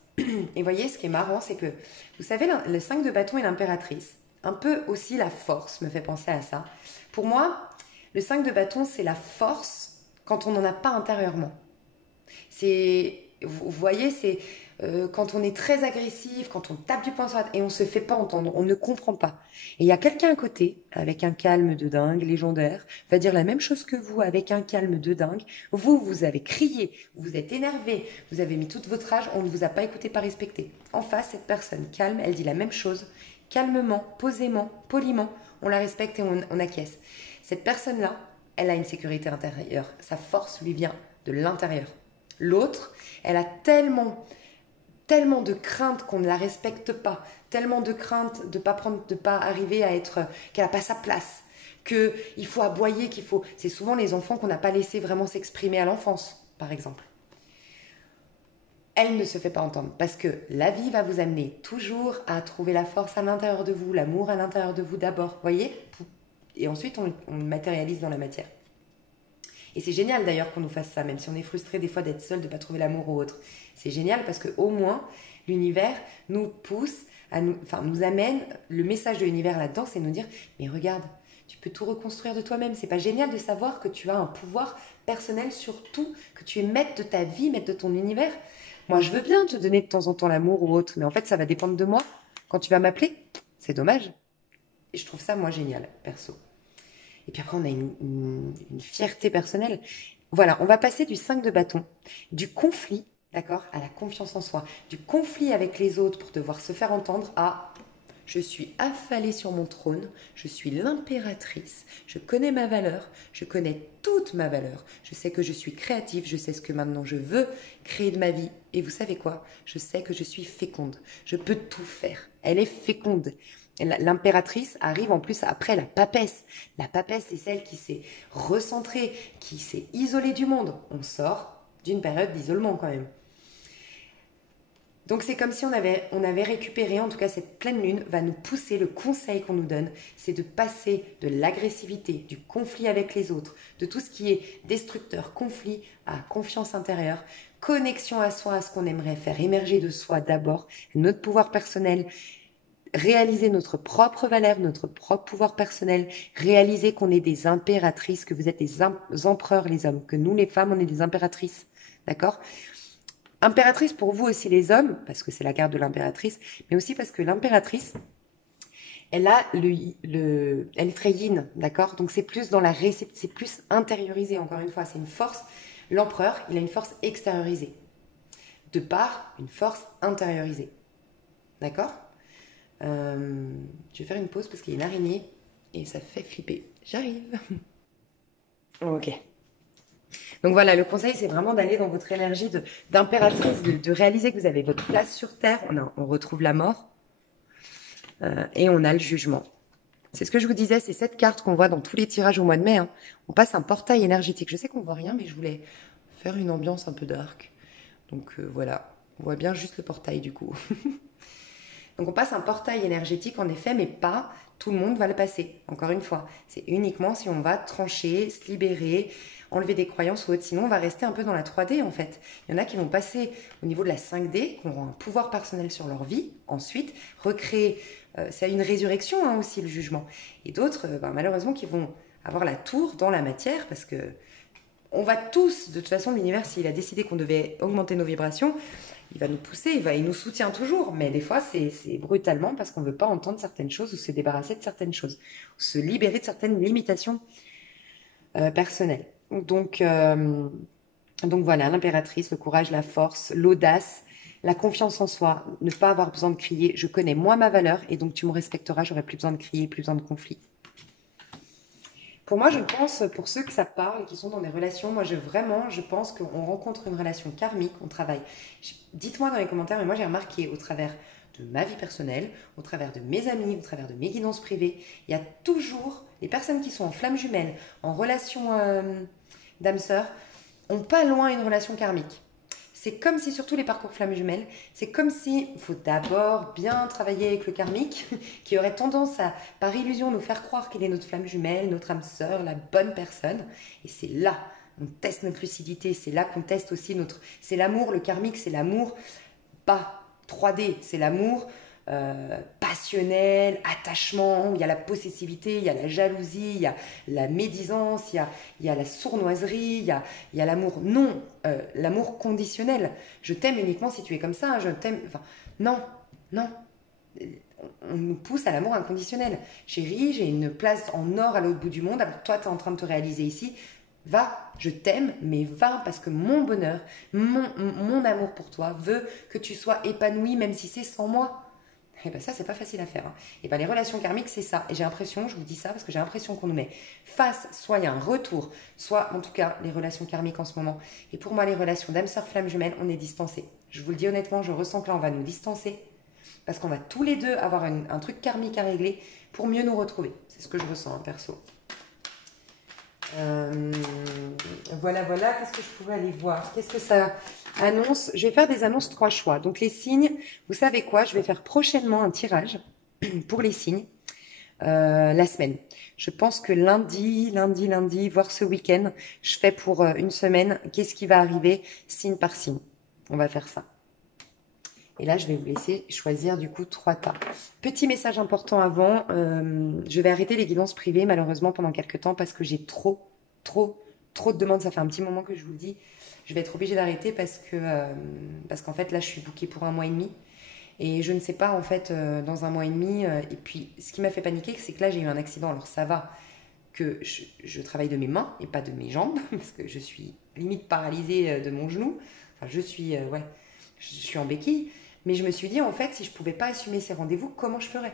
Et voyez, ce qui est marrant, c'est que, vous savez, le 5 de bâton et l'impératrice, un peu aussi la force me fait penser à ça. Pour moi, le 5 de bâton, c'est la force quand on n'en a pas intérieurement. Vous voyez, c'est quand on est très agressif, quand on tape du poing sur la tête et on ne se fait pas entendre, on ne comprend pas. Et il y a quelqu'un à côté, avec un calme de dingue, légendaire, va dire la même chose que vous, avec un calme de dingue. Vous avez crié, vous êtes énervé, vous avez mis toute votre rage, on ne vous a pas écouté, pas respecté. En face, cette personne calme, elle dit la même chose, calmement, posément, poliment, on la respecte et on acquiesce. Cette personne-là, elle a une sécurité intérieure. Sa force lui vient de l'intérieur. L'autre, elle a tellement de crainte qu'on ne la respecte pas, tellement de crainte de pas arriver à être, qu'elle n'a pas sa place, qu'il faut aboyer, c'est souvent les enfants qu'on n'a pas laissé vraiment s'exprimer à l'enfance, par exemple. Elle ne se fait pas entendre parce que la vie va vous amener toujours à trouver la force à l'intérieur de vous, l'amour à l'intérieur de vous d'abord, voyez? Et ensuite on le matérialise dans la matière. Et c'est génial d'ailleurs qu'on nous fasse ça, même si on est frustré des fois d'être seul, de ne pas trouver l'amour ou autre. C'est génial parce qu'au moins, l'univers nous pousse, nous amène, le message de l'univers là-dedans, c'est de nous dire, mais regarde, tu peux tout reconstruire de toi-même. C'est pas génial de savoir que tu as un pouvoir personnel sur tout, que tu es maître de ta vie, maître de ton univers. Moi, je veux bien te donner de temps en temps l'amour ou autre, mais en fait, ça va dépendre de moi. Quand tu vas m'appeler, c'est dommage. Et je trouve ça, moi, génial, perso. Et puis après, on a une fierté personnelle. Voilà, on va passer du 5 de bâton, du conflit, d'accord, à la confiance en soi, du conflit avec les autres pour devoir se faire entendre à je suis affalée sur mon trône, je suis l'impératrice, je connais ma valeur, je connais toute ma valeur, je sais que je suis créative, je sais ce que maintenant je veux créer de ma vie. Et vous savez quoi? Je sais que je suis féconde, je peux tout faire. Elle est féconde. L'impératrice arrive en plus après la papesse. La papesse, c'est celle qui s'est recentrée, qui s'est isolée du monde. On sort d'une période d'isolement quand même. Donc c'est comme si on avait récupéré, en tout cas cette pleine lune va nous pousser, le conseil qu'on nous donne, c'est de passer de l'agressivité, du conflit avec les autres, de tout ce qui est destructeur, conflit, à confiance intérieure, connexion à soi, à ce qu'on aimerait faire émerger de soi d'abord, notre pouvoir personnel, réaliser notre propre valeur, notre propre pouvoir personnel, réaliser qu'on est des impératrices, que vous êtes des empereurs les hommes, que nous les femmes on est des impératrices, d'accord? Impératrice pour vous aussi les hommes, parce que c'est la carte de l'impératrice, mais aussi parce que l'impératrice, elle a elle est très yin, d'accord? Donc c'est plus dans c'est plus intériorisé, encore une fois, c'est une force. L'empereur, il a une force extériorisée, de par une force intériorisée, d'accord? Je vais faire une pause parce qu'il y a une araignée et ça fait flipper. J'arrive. Ok. Donc voilà, le conseil, c'est vraiment d'aller dans votre énergie d'impératrice, de réaliser que vous avez votre place sur Terre. On retrouve la mort. Et on a le jugement. C'est ce que je vous disais, c'est cette carte qu'on voit dans tous les tirages au mois de mai. Hein. On passe un portail énergétique. Je sais qu'on voit rien, mais je voulais faire une ambiance un peu dark. Donc voilà, on voit bien juste le portail du coup. Donc on passe un portail énergétique en effet, mais pas tout le monde va le passer. Encore une fois, c'est uniquement si on va trancher, se libérer, enlever des croyances ou autre. Sinon, on va rester un peu dans la 3D en fait. Il y en a qui vont passer au niveau de la 5D, qui auront un pouvoir personnel sur leur vie. Ensuite, recréer, c'est une résurrection hein, aussi le jugement. Et d'autres, malheureusement, qui vont avoir la tour dans la matière parce que on va tous, de toute façon, l'univers, s'il a décidé qu'on devait augmenter nos vibrations, il va nous pousser, il nous soutient toujours. Mais des fois, c'est brutalement parce qu'on ne veut pas entendre certaines choses ou se débarrasser de certaines choses, ou se libérer de certaines limitations personnelles. Donc voilà, l'impératrice, le courage, la force, l'audace, la confiance en soi, ne pas avoir besoin de crier. Je connais moi ma valeur et donc tu me respecteras, j'aurai plus besoin de crier, plus besoin de conflit. Pour moi, je pense, pour ceux que ça parle, qui sont dans des relations, moi, je pense qu'on rencontre une relation karmique, on travaille. Dites-moi dans les commentaires, mais moi, j'ai remarqué au travers de ma vie personnelle, au travers de mes amis, au travers de mes guidances privées, il y a toujours les personnes qui sont en flamme jumelle, en relation d'âme sœur, ont pas loin une relation karmique. C'est comme si, surtout les parcours flammes jumelles, c'est comme si il faut d'abord bien travailler avec le karmique, qui aurait tendance à, par illusion, nous faire croire qu'il est notre flamme jumelle, notre âme sœur, la bonne personne. Et c'est là, on teste notre lucidité, c'est là qu'on teste aussi notre... C'est l'amour, le karmique, c'est l'amour pas 3D, c'est l'amour passionnel, attachement, où il y a la possessivité, il y a la jalousie, il y a la médisance, il y a la sournoiserie, il y a l'amour non, l'amour conditionnel. Je t'aime uniquement si tu es comme ça, je t'aime... Enfin, non, non. On nous pousse à l'amour inconditionnel. Chérie, j'ai une place en or à l'autre bout du monde, alors toi, tu es en train de te réaliser ici. Va, je t'aime, mais va parce que mon bonheur, mon amour pour toi veut que tu sois épanoui, même si c'est sans moi. Et bien ça, c'est pas facile à faire. Hein. Et bien les relations karmiques, c'est ça. Et j'ai l'impression, je vous dis ça parce que j'ai l'impression qu'on nous met face, soit il y a un retour, soit en tout cas les relations karmiques en ce moment. Et pour moi, les relations d'âme sœur flamme jumelle, on est distancés. Je vous le dis honnêtement, je ressens que là, on va nous distancer parce qu'on va tous les deux avoir un truc karmique à régler pour mieux nous retrouver. C'est ce que je ressens, hein, perso. Voilà, qu'est-ce que je pourrais aller voir? Qu'est-ce que ça annonce? Je vais faire des annonces 3 choix. Donc les signes, vous savez quoi? Je vais faire prochainement un tirage pour les signes la semaine. Je pense que lundi, voire ce week-end, je fais pour une semaine. Qu'est-ce qui va arriver signe par signe? On va faire ça. Et là, je vais vous laisser choisir du coup 3 tas. Petit message important avant, je vais arrêter les guidances privées malheureusement pendant quelques temps parce que j'ai trop de demandes. Ça fait un petit moment que je vous le dis. Je vais être obligée d'arrêter parce qu'en fait là, je suis bookée pour 1 mois et demi. Et je ne sais pas en fait dans 1 mois et demi. Et puis, ce qui m'a fait paniquer, c'est que là, j'ai eu un accident. Alors ça va que je travaille de mes mains et pas de mes jambes parce que je suis limite paralysée de mon genou. Enfin, je suis en béquille. Mais je me suis dit, en fait, si je ne pouvais pas assumer ces rendez-vous, comment je ferais?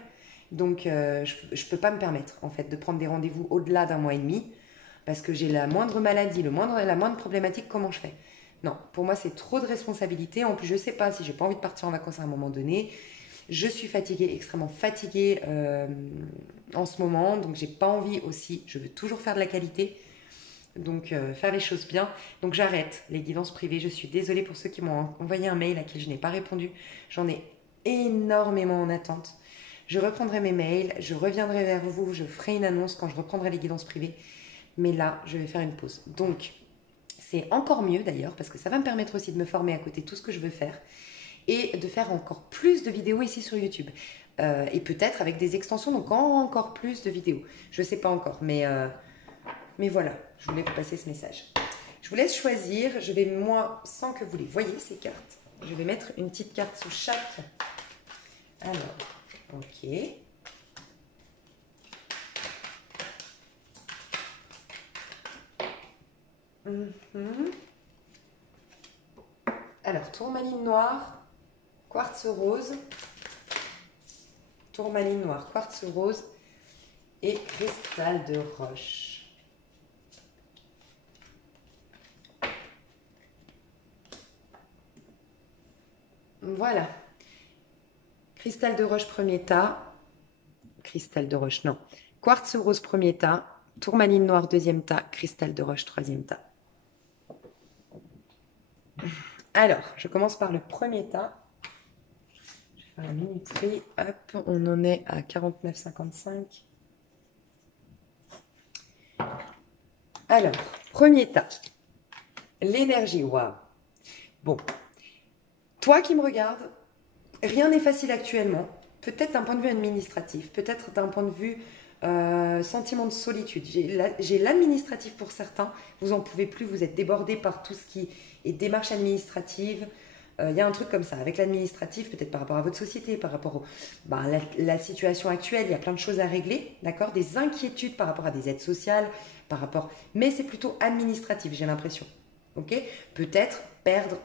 Donc, je ne peux pas me permettre, en fait, de prendre des rendez-vous au-delà d'1 mois et demi, parce que j'ai la moindre maladie, la moindre problématique, comment je fais? Non, pour moi, c'est trop de responsabilité. En plus, je ne sais pas si j'ai pas envie de partir en vacances à un moment donné. Je suis fatiguée, extrêmement fatiguée en ce moment, donc j'ai pas envie aussi, je veux toujours faire de la qualité. Donc faire les choses bien. Donc j'arrête les guidances privées. Je suis désolée pour ceux qui m'ont envoyé un mail à qui je n'ai pas répondu. J'en ai énormément en attente. Je reprendrai mes mails, je reviendrai vers vous, je ferai une annonce quand je reprendrai les guidances privées. Mais là, je vais faire une pause. Donc c'est encore mieux d'ailleurs parce que ça va me permettre aussi de me former à côté de tout ce que je veux faire et de faire encore plus de vidéos ici sur YouTube. Et peut-être avec des extensions, donc encore plus de vidéos. Je ne sais pas encore, mais voilà, je voulais vous passer ce message. Je vous laisse choisir. Je vais, moi, sans que vous les voyez, ces cartes, je vais mettre une petite carte sous chaque. Alors, ok. Alors, tourmaline noire, quartz rose, tourmaline noire, quartz rose et cristal de roche. Voilà. Cristal de roche premier tas, cristal de roche, non. Quartz rose, premier tas. Tourmaline noire, deuxième tas. Cristal de roche, troisième tas. Alors, je commence par le premier tas. Je vais faire la minuterie. Hop, on en est à 49,55. Alors, premier tas. L'énergie, waouh. Bon, toi qui me regardes, rien n'est facile actuellement. Peut-être d'un point de vue administratif, peut-être d'un point de vue sentiment de solitude. J'ai l'administratif pour certains, vous en pouvez plus, vous êtes débordés par tout ce qui est démarche administrative. Il y a un truc comme ça, avec l'administratif, peut-être par rapport à votre société, par rapport à la situation actuelle, il y a plein de choses à régler, d'accord? Des inquiétudes par rapport à des aides sociales, mais c'est plutôt administratif, j'ai l'impression. Ok? Peut-être perdre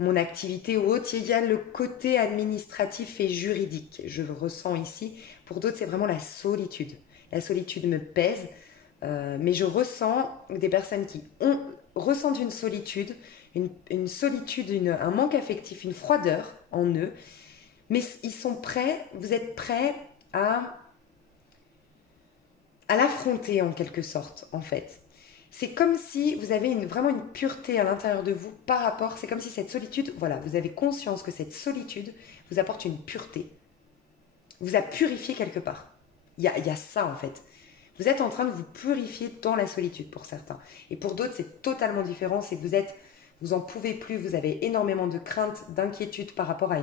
mon activité ou autre, il y a le côté administratif et juridique, je le ressens ici. Pour d'autres, c'est vraiment la solitude. La solitude me pèse, mais je ressens des personnes qui ressentent une solitude, une solitude, un manque affectif, une froideur en eux, mais ils sont prêts, vous êtes prêts à l'affronter en quelque sorte, en fait. C'est comme si vous avez vraiment une pureté à l'intérieur de vous par rapport, c'est comme si cette solitude, voilà, vous avez conscience que cette solitude vous apporte une pureté, vous a purifié quelque part. Il y a ça en fait. Vous êtes en train de vous purifier dans la solitude pour certains. Et pour d'autres, c'est totalement différent, c'est que vous en pouvez plus, vous avez énormément de craintes, d'inquiétudes par rapport à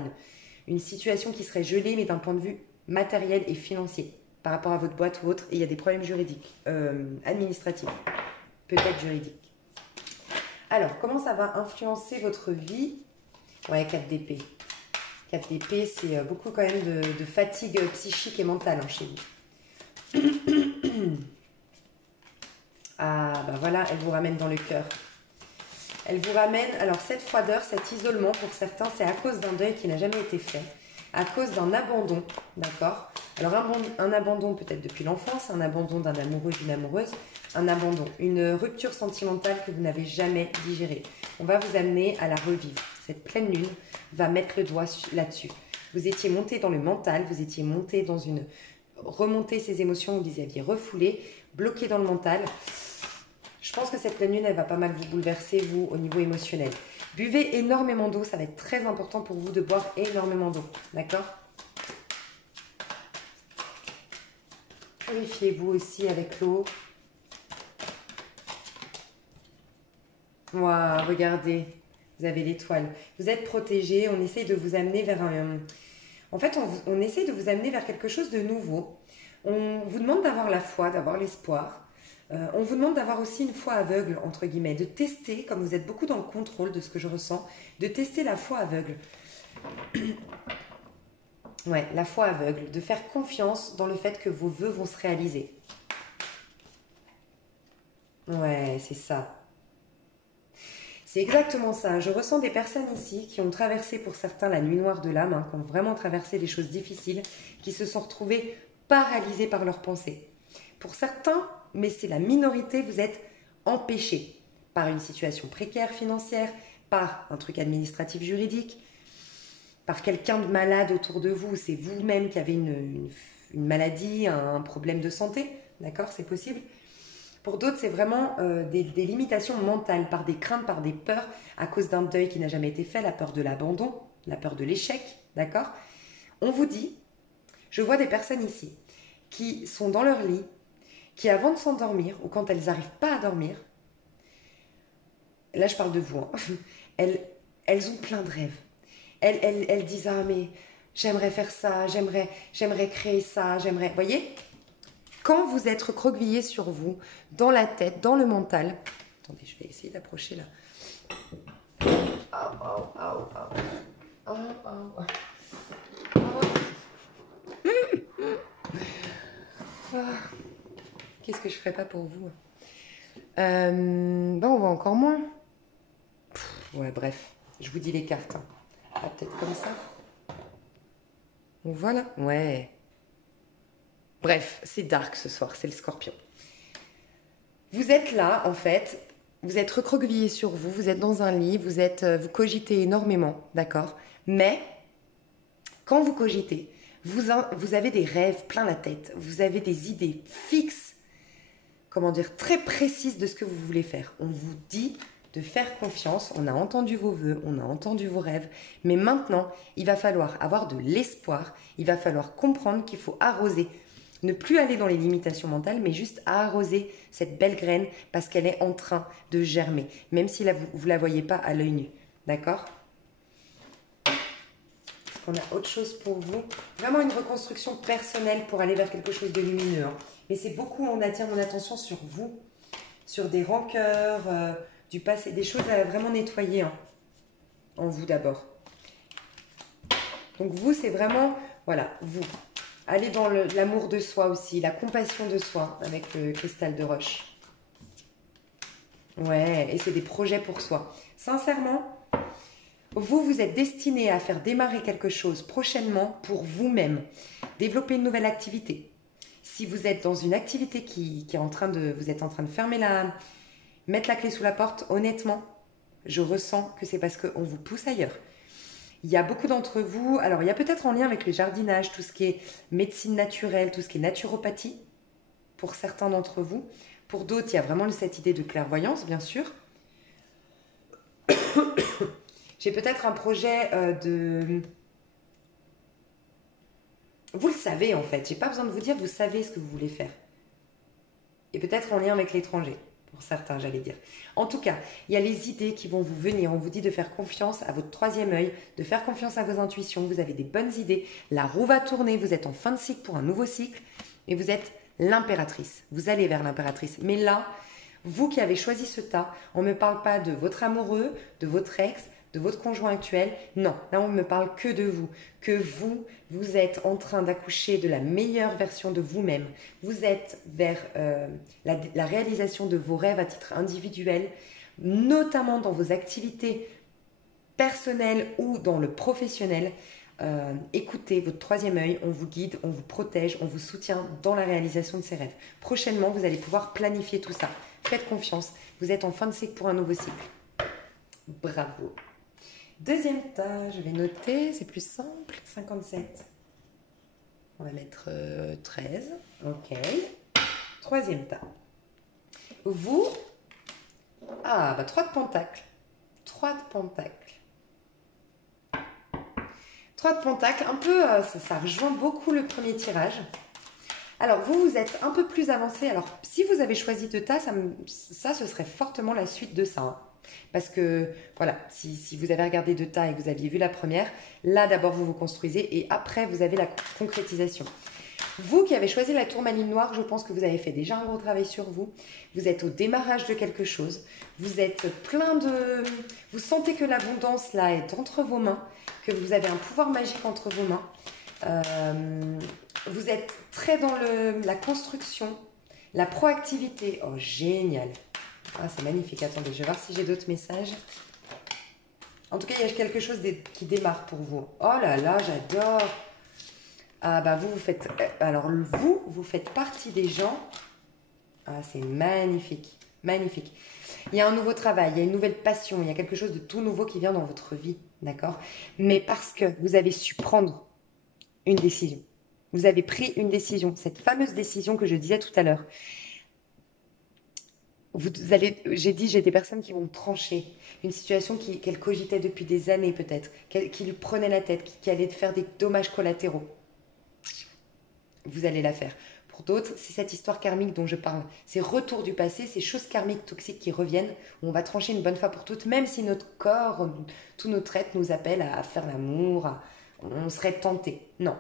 une situation qui serait gelée, mais d'un point de vue matériel et financier, par rapport à votre boîte ou autre, et il y a des problèmes juridiques, administratifs. Peut-être juridique. Alors, comment ça va influencer votre vie? Ouais, 4 d'épée. 4 d'épée, c'est beaucoup quand même de fatigue psychique et mentale chez vous. Ah, bah voilà, elle vous ramène dans le cœur. Elle vous ramène, alors cette froideur, cet isolement, pour certains, c'est à cause d'un deuil qui n'a jamais été fait, à cause d'un abandon, d'accord? Alors un abandon peut-être depuis l'enfance, un abandon d'un amoureux, d'une amoureuse, un abandon, une rupture sentimentale que vous n'avez jamais digérée. On va vous amener à la revivre. Cette pleine lune va mettre le doigt là-dessus. Vous étiez monté dans le mental, vous étiez monté dans remonter ces émotions, vous les aviez refoulées, bloquées dans le mental. Je pense que cette pleine lune, elle va pas mal vous bouleverser, vous, au niveau émotionnel. Buvez énormément d'eau, ça va être très important pour vous de boire énormément d'eau, d'accord? Purifiez-vous aussi avec l'eau. Waouh, regardez, vous avez l'étoile. Vous êtes protégé, on essaye de vous amener vers En fait, on essaye de vous amener vers quelque chose de nouveau. On vous demande d'avoir la foi, d'avoir l'espoir. On vous demande d'avoir aussi une foi aveugle, entre guillemets, de tester, comme vous êtes beaucoup dans le contrôle de ce que je ressens, de tester la foi aveugle. Ouais, la foi aveugle, de faire confiance dans le fait que vos vœux vont se réaliser. Ouais, c'est ça. C'est exactement ça. Je ressens des personnes ici qui ont traversé pour certains la nuit noire de l'âme, qui ont vraiment traversé des choses difficiles, qui se sont retrouvés paralysés par leurs pensées. Pour certains, mais c'est la minorité, vous êtes empêchés par une situation précaire financière, par un truc administratif juridique, par quelqu'un de malade autour de vous, c'est vous-même qui avez une maladie, un problème de santé, d'accord, c'est possible. Pour d'autres, c'est vraiment des limitations mentales, par des craintes, par des peurs, à cause d'un deuil qui n'a jamais été fait, la peur de l'abandon, la peur de l'échec, d'accord? On vous dit, je vois des personnes ici qui sont dans leur lit, qui avant de s'endormir, ou quand elles n'arrivent pas à dormir, là je parle de vous, elles ont plein de rêves. Elles disent, ah mais j'aimerais faire ça, j'aimerais créer ça, j'aimerais... Vous voyez? Quand vous êtes recroquevillé sur vous, dans la tête, dans le mental... Attendez, je vais essayer d'approcher là. Qu'est-ce que je ferais pas pour vous? On va encore moins. Ouais, bref, je vous dis les cartes. Ah, peut-être comme ça. Voilà, ouais. Bref, c'est dark ce soir, c'est le Scorpion. Vous êtes là, en fait, vous êtes recroquevillé sur vous, vous êtes dans un lit, vous cogitez énormément, d'accord? Mais, quand vous cogitez, Vous avez des rêves plein la tête, vous avez des idées fixes, comment dire, très précises de ce que vous voulez faire. On vous dit de faire confiance, on a entendu vos vœux, on a entendu vos rêves, mais maintenant, il va falloir avoir de l'espoir, il va falloir comprendre qu'il faut arroser, ne plus aller dans les limitations mentales, mais juste arroser cette belle graine parce qu'elle est en train de germer, même si là, vous ne la voyez pas à l'œil nu, d'accord? Est-ce qu'on a autre chose pour vous? Vraiment une reconstruction personnelle pour aller vers quelque chose de lumineux, hein. Mais c'est beaucoup, on attire mon attention sur vous, sur des rancœurs, du passé, des choses à vraiment nettoyer, hein, en vous d'abord. Donc vous, c'est vraiment, voilà, vous. Allez dans l'amour de soi aussi, la compassion de soi avec le cristal de roche. Ouais, et c'est des projets pour soi. Sincèrement, vous êtes destiné à faire démarrer quelque chose prochainement pour vous-même. Développer une nouvelle activité. Si vous êtes dans une activité qui est en train de... Vous êtes en train de fermer mettre la clé sous la porte, honnêtement, je ressens que c'est parce qu'on vous pousse ailleurs. Il y a beaucoup d'entre vous, alors il y a peut-être en lien avec le jardinage, tout ce qui est médecine naturelle, tout ce qui est naturopathie, pour certains d'entre vous. Pour d'autres, il y a vraiment cette idée de clairvoyance, bien sûr. J'ai peut-être un projet de... Vous le savez en fait, j'ai pas besoin de vous dire, vous savez ce que vous voulez faire. Et peut-être en lien avec l'étranger. Pour certains, j'allais dire. En tout cas, il y a les idées qui vont vous venir. On vous dit de faire confiance à votre troisième œil, de faire confiance à vos intuitions. Vous avez des bonnes idées. La roue va tourner. Vous êtes en fin de cycle pour un nouveau cycle. Et vous êtes l'impératrice. Vous allez vers l'impératrice. Mais là, vous qui avez choisi ce tas, on ne me parle pas de votre amoureux, de votre ex, de votre conjoint actuel. Non, là, on ne me parle que de vous. Que vous êtes en train d'accoucher de la meilleure version de vous-même. Vous êtes vers la réalisation de vos rêves à titre individuel, notamment dans vos activités personnelles ou dans le professionnel. Écoutez votre troisième œil, on vous guide, on vous protège, on vous soutient dans la réalisation de ces rêves. Prochainement, vous allez pouvoir planifier tout ça. Faites confiance, vous êtes en fin de cycle pour un nouveau cycle. Bravo. Deuxième tas, je vais noter, c'est plus simple, 57. On va mettre 13, ok. Troisième tas. Vous, 3 de pentacles. 3 de pentacles. 3 de pentacles, un peu, ça rejoint beaucoup le premier tirage. Alors, vous êtes un peu plus avancé. Alors, si vous avez choisi 2 tas, ça, ce serait fortement la suite de ça, hein. Parce que, voilà, si vous avez regardé 2 tas et que vous aviez vu la première, là, d'abord, vous vous construisez et après, vous avez la concrétisation. Vous qui avez choisi la tourmaline noire, je pense que vous avez fait déjà un gros travail sur vous. Vous êtes au démarrage de quelque chose. Vous êtes plein de... Vous sentez que l'abondance, là, est entre vos mains, que vous avez un pouvoir magique entre vos mains. Vous êtes très dans la construction, la proactivité. Oh, génial! Ah, c'est magnifique. Attendez, je vais voir si j'ai d'autres messages. En tout cas, il y a quelque chose qui démarre pour vous. Oh là là, j'adore. Ah bah vous faites... Alors vous faites partie des gens... Ah, c'est magnifique. Magnifique. Il y a un nouveau travail, il y a une nouvelle passion, il y a quelque chose de tout nouveau qui vient dans votre vie. D'accord? Mais parce que vous avez su prendre une décision. Vous avez pris une décision. Cette fameuse décision que je disais tout à l'heure. J'ai dit, j'ai des personnes qui vont trancher une situation qu'elles cogitaient depuis des années peut-être, qui lui prenaient la tête, qui allaient faire des dommages collatéraux. Vous allez la faire. Pour d'autres, c'est cette histoire karmique dont je parle. Ces retours du passé, ces choses karmiques toxiques qui reviennent, où on va trancher une bonne fois pour toutes, même si notre corps, tous nos traits nous appellent à faire l'amour, on serait tenté. Non.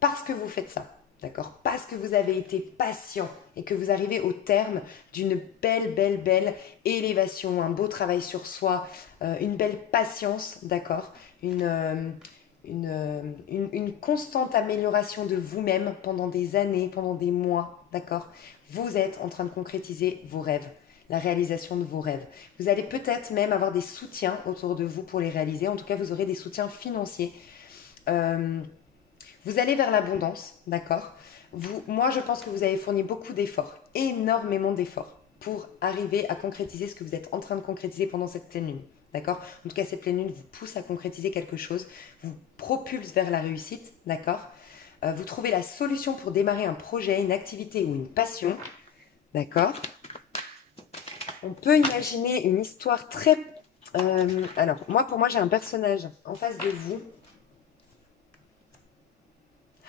Parce que vous faites ça. D'accord? Parce que vous avez été patient et que vous arrivez au terme d'une belle élévation, un beau travail sur soi, une belle patience, d'accord? Une constante amélioration de vous-même pendant des années, pendant des mois, d'accord? Vous êtes en train de concrétiser vos rêves, la réalisation de vos rêves. Vous allez peut-être même avoir des soutiens autour de vous pour les réaliser. En tout cas, vous aurez des soutiens financiers. Vous allez vers l'abondance, d'accord? Moi, je pense que vous avez fourni beaucoup d'efforts, énormément d'efforts, pour arriver à concrétiser ce que vous êtes en train de concrétiser pendant cette pleine lune, d'accord? En tout cas, cette pleine lune vous pousse à concrétiser quelque chose, vous propulse vers la réussite, d'accord? Vous trouvez la solution pour démarrer un projet, une activité ou une passion. D'accord? On peut imaginer une histoire très... alors, pour moi, j'ai un personnage en face de vous.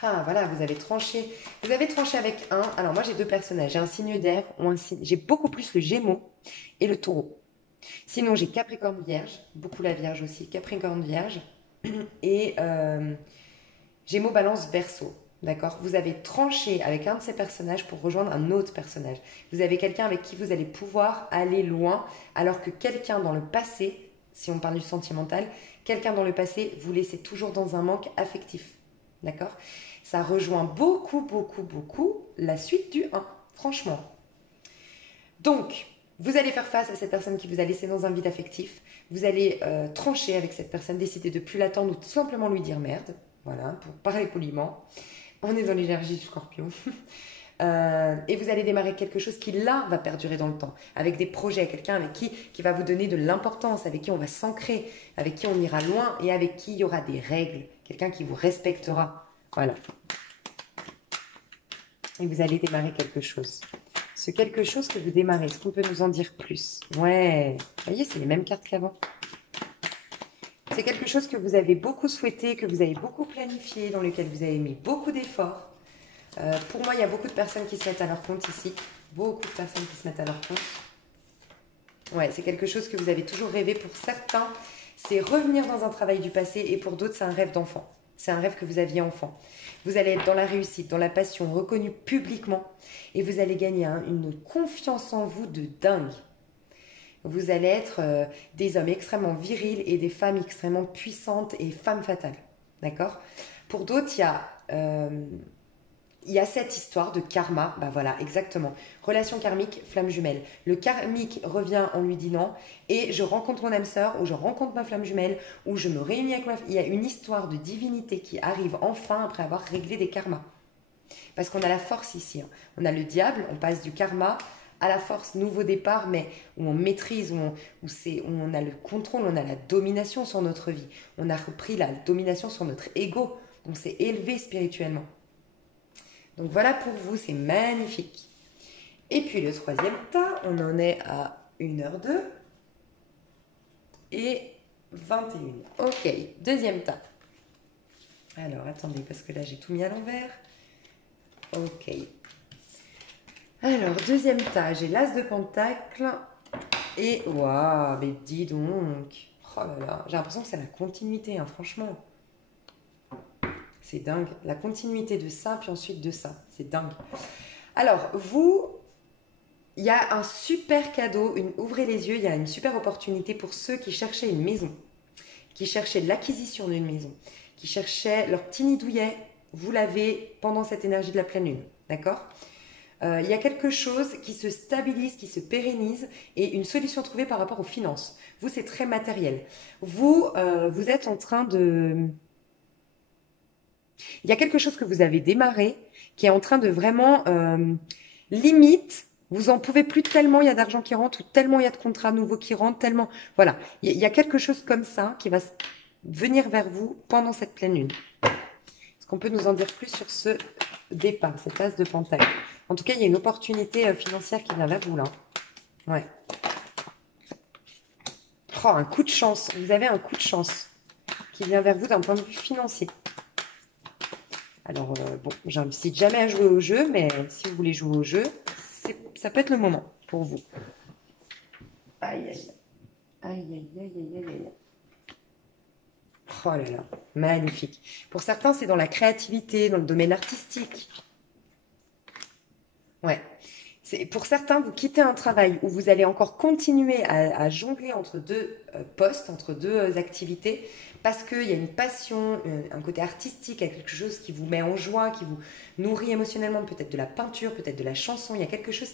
Ah, voilà, vous avez tranché. Vous avez tranché avec un. Alors, moi, j'ai deux personnages. J'ai un signe d'air ou un signe... J'ai beaucoup plus le Gémeaux et le Taureau. Sinon, j'ai Capricorne Vierge. Beaucoup la Vierge aussi. Capricorne Vierge. Et Gémeaux, Balance, Verseau. D'accord? Vous avez tranché avec un de ces personnages pour rejoindre un autre personnage. Vous avez quelqu'un avec qui vous allez pouvoir aller loin, alors que quelqu'un dans le passé, si on parle du sentimental, quelqu'un dans le passé vous laissez toujours dans un manque affectif. D'accord? Ça rejoint beaucoup, beaucoup, beaucoup la suite du 1, franchement. Donc, vous allez faire face à cette personne qui vous a laissé dans un vide affectif. Vous allez trancher avec cette personne, décider de plus l'attendre ou tout simplement lui dire merde. Voilà, pour parler poliment. On est dans l'énergie du Scorpion. Et vous allez démarrer quelque chose qui, là, va perdurer dans le temps. Avec des projets, quelqu'un avec qui va vous donner de l'importance, avec qui on va s'ancrer, avec qui on ira loin et avec qui il y aura des règles. Quelqu'un qui vous respectera. Voilà. Et vous allez démarrer quelque chose. Ce quelque chose que vous démarrez, est-ce qu'on peut nous en dire plus? Ouais, vous voyez, c'est les mêmes cartes qu'avant. C'est quelque chose que vous avez beaucoup souhaité, que vous avez beaucoup planifié, dans lequel vous avez mis beaucoup d'efforts. Pour moi, il y a beaucoup de personnes qui se mettent à leur compte ici. Beaucoup de personnes qui se mettent à leur compte. Ouais, c'est quelque chose que vous avez toujours rêvé. Pour certains, c'est revenir dans un travail du passé et pour d'autres, c'est un rêve d'enfant. C'est un rêve que vous aviez enfant. Vous allez être dans la réussite, dans la passion, reconnu publiquement et vous allez gagner une confiance en vous de dingue. Vous allez être des hommes extrêmement virils et des femmes extrêmement puissantes et femmes fatales. D'accord? Pour d'autres, il y a cette histoire de karma. Bah voilà, exactement. Relation karmique, flamme jumelle. Le karmique revient en lui disant et je rencontre mon âme sœur ou je rencontre ma flamme jumelle ou je me réunis avec il y a une histoire de divinité qui arrive enfin après avoir réglé des karmas. Parce qu'on a la force ici. Hein. On a le diable, on passe du karma à la force, nouveau départ, mais où on maîtrise, où on a le contrôle, on a la domination sur notre vie. On a repris la domination sur notre ego. On s'est élevé spirituellement. Donc voilà pour vous, c'est magnifique. Et puis le troisième tas, on en est à 1h02 et 21. Ok, deuxième tas. Alors attendez, parce que là j'ai tout mis à l'envers. Ok. Alors, deuxième tas, j'ai l'as de pentacle et... Waouh, mais dis donc. Oh là là, j'ai l'impression que c'est la continuité, hein, franchement. C'est dingue. La continuité de ça, puis ensuite de ça. C'est dingue. Alors, vous, il y a un super cadeau. Ouvrez les yeux, il y a une super opportunité pour ceux qui cherchaient une maison, qui cherchaient l'acquisition d'une maison, qui cherchaient leur petit nid douillet. Vous l'avez pendant cette énergie de la pleine lune. D'accord ? Il y a quelque chose qui se stabilise, qui se pérennise et une solution trouvée par rapport aux finances. Vous, c'est très matériel. Vous êtes en train de... Il y a quelque chose que vous avez démarré qui est en train de vraiment... limite, vous en pouvez plus tellement il y a d'argent qui rentre ou tellement il y a de contrats nouveaux qui rentrent, tellement... Voilà, il y a quelque chose comme ça qui va venir vers vous pendant cette pleine lune. Est-ce qu'on peut nous en dire plus sur ce départ, cette as de pentacle? En tout cas, il y a une opportunité financière qui vient vers vous, là. Ouais. Oh, un coup de chance. Vous avez un coup de chance qui vient vers vous d'un point de vue financier. Alors, bon, j'incite jamais à jouer au jeu, mais si vous voulez jouer au jeu, ça peut être le moment pour vous. Aïe, aïe. Aïe, aïe, aïe, aïe, aïe, aïe. Oh là là, magnifique. Pour certains, c'est dans la créativité, dans le domaine artistique. Ouais. Pour certains, vous quittez un travail où vous allez encore continuer à jongler entre deux postes, entre deux activités, parce qu'il y a une passion, un côté artistique, quelque chose qui vous met en joie, qui vous nourrit émotionnellement, peut-être de la peinture, peut-être de la chanson, il y a quelque chose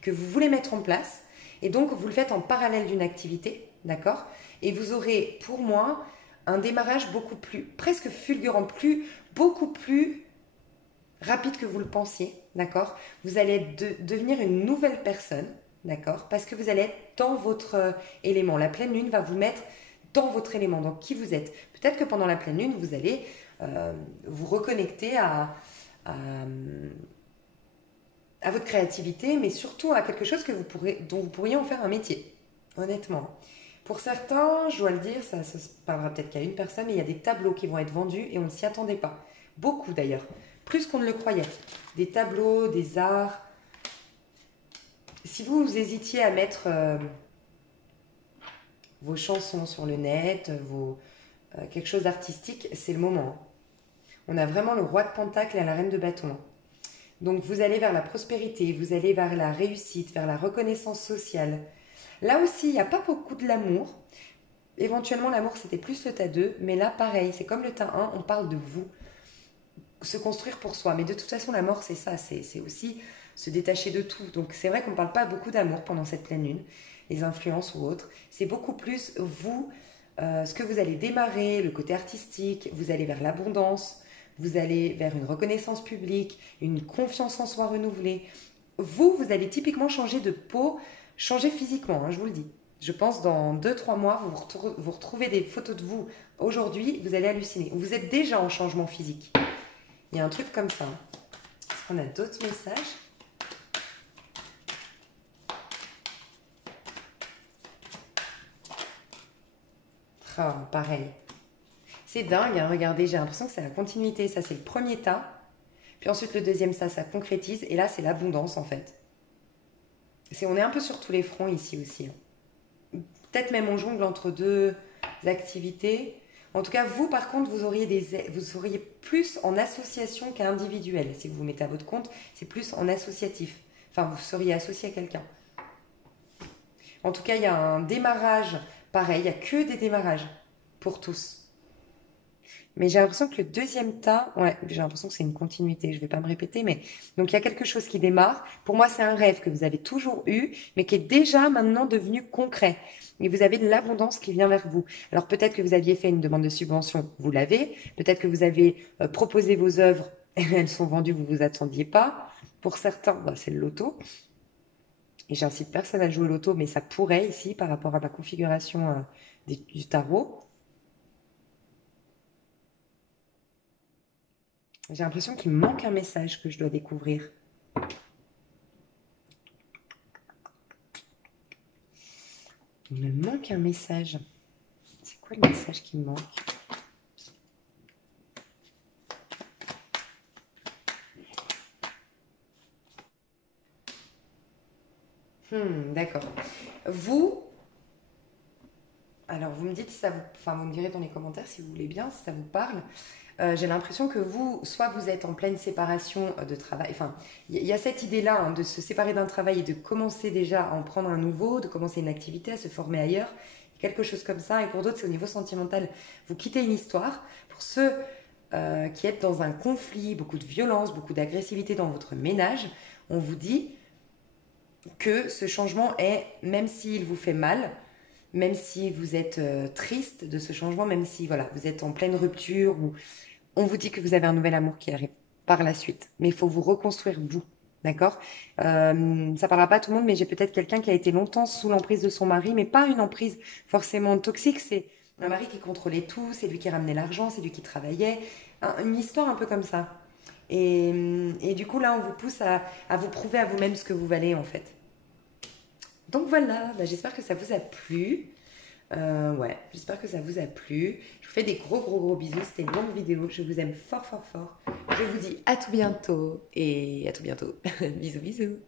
que vous voulez mettre en place, et donc vous le faites en parallèle d'une activité, d'accord? Et vous aurez, pour moi, un démarrage beaucoup plus, presque fulgurant, beaucoup plus rapide que vous le pensiez, d'accord? Vous allez devenir une nouvelle personne, d'accord? Parce que vous allez être dans votre élément. La pleine lune va vous mettre dans votre élément, dans qui vous êtes. Peut-être que pendant la pleine lune, vous allez vous reconnecter à, à votre créativité, mais surtout à quelque chose dont vous pourriez en faire un métier, honnêtement. Pour certains, je dois le dire, ça se parlera peut-être qu'à une personne, mais il y a des tableaux qui vont être vendus et on ne s'y attendait pas. Beaucoup d'ailleurs, plus qu'on ne le croyait. Des tableaux, des arts. Si vous hésitiez à mettre vos chansons sur le net, quelque chose d'artistique, c'est le moment. On a vraiment le roi de Pentacle et la reine de bâton. Donc vous allez vers la prospérité, vous allez vers la réussite, vers la reconnaissance sociale. Là aussi, il n'y a pas beaucoup de l'amour. Éventuellement, l'amour, c'était plus le tas 2, mais là, pareil, c'est comme le tas 1, on parle de vous. Se construire pour soi. Mais de toute façon, la mort, c'est ça, c'est aussi se détacher de tout. Donc c'est vrai qu'on ne parle pas beaucoup d'amour pendant cette pleine lune, les influences ou autres. C'est beaucoup plus vous, ce que vous allez démarrer, le côté artistique, vous allez vers l'abondance, vous allez vers une reconnaissance publique, une confiance en soi renouvelée. Vous allez typiquement changer de peau, changer physiquement, hein, je vous le dis. Je pense dans 2-3 mois, vous retrouvez des photos de vous aujourd'hui, vous allez halluciner. Vous êtes déjà en changement physique. Il y a un truc comme ça. Est-ce qu'on a d'autres messages? Oh, pareil. C'est dingue, hein, regardez, j'ai l'impression que c'est la continuité. Ça, c'est le premier tas. Puis ensuite, le deuxième, ça concrétise. Et là, c'est l'abondance, en fait. On est un peu sur tous les fronts ici aussi. Peut-être même on jongle entre deux activités. En tout cas, vous, par contre, vous auriez plus en association qu'individuel. Si vous vous mettez à votre compte, c'est plus en associatif. Enfin, vous seriez associé à quelqu'un. En tout cas, il y a un démarrage. Pareil, il n'y a que des démarrages pour tous. Mais j'ai l'impression que le deuxième tas, ouais, j'ai l'impression que c'est une continuité, je ne vais pas me répéter, mais donc il y a quelque chose qui démarre. Pour moi, c'est un rêve que vous avez toujours eu, mais qui est déjà maintenant devenu concret. Et vous avez de l'abondance qui vient vers vous. Alors peut-être que vous aviez fait une demande de subvention, vous l'avez. Peut-être que vous avez proposé vos œuvres, elles sont vendues, vous ne vous attendiez pas. Pour certains, bah, c'est le loto. Et j'incite personne à jouer au loto, mais ça pourrait ici, par rapport à ma configuration du tarot. J'ai l'impression qu'il me manque un message que je dois découvrir. Il me manque un message. C'est quoi le message qui me manque? D'accord. Alors vous me dites si ça vous... Enfin, vous me direz dans les commentaires si vous voulez bien, si ça vous parle. J'ai l'impression que soit vous êtes en pleine séparation de travail, enfin, il y a cette idée-là hein, de se séparer d'un travail et de commencer déjà à en prendre un nouveau, de commencer une activité, à se former ailleurs, quelque chose comme ça. Et pour d'autres, c'est au niveau sentimental. Vous quittez une histoire. Pour ceux qui êtes dans un conflit, beaucoup de violence, beaucoup d'agressivité dans votre ménage, on vous dit que ce changement est, même s'il vous fait mal, même si vous êtes triste de ce changement, même si voilà, vous êtes en pleine rupture, ou on vous dit que vous avez un nouvel amour qui arrive par la suite. Mais il faut vous reconstruire vous, d'accord? Ça parlera pas à tout le monde, mais j'ai peut-être quelqu'un qui a été longtemps sous l'emprise de son mari, mais pas une emprise forcément toxique, c'est un mari qui contrôlait tout, c'est lui qui ramenait l'argent, c'est lui qui travaillait, une histoire un peu comme ça. Et du coup, là, on vous pousse à vous prouver à vous-même ce que vous valez, en fait. Donc voilà, bah, j'espère que ça vous a plu. Ouais, j'espère que ça vous a plu. Je vous fais des gros bisous. C'était une longue vidéo. Je vous aime fort. Je vous dis à tout bientôt. Et à tout bientôt. Bisous.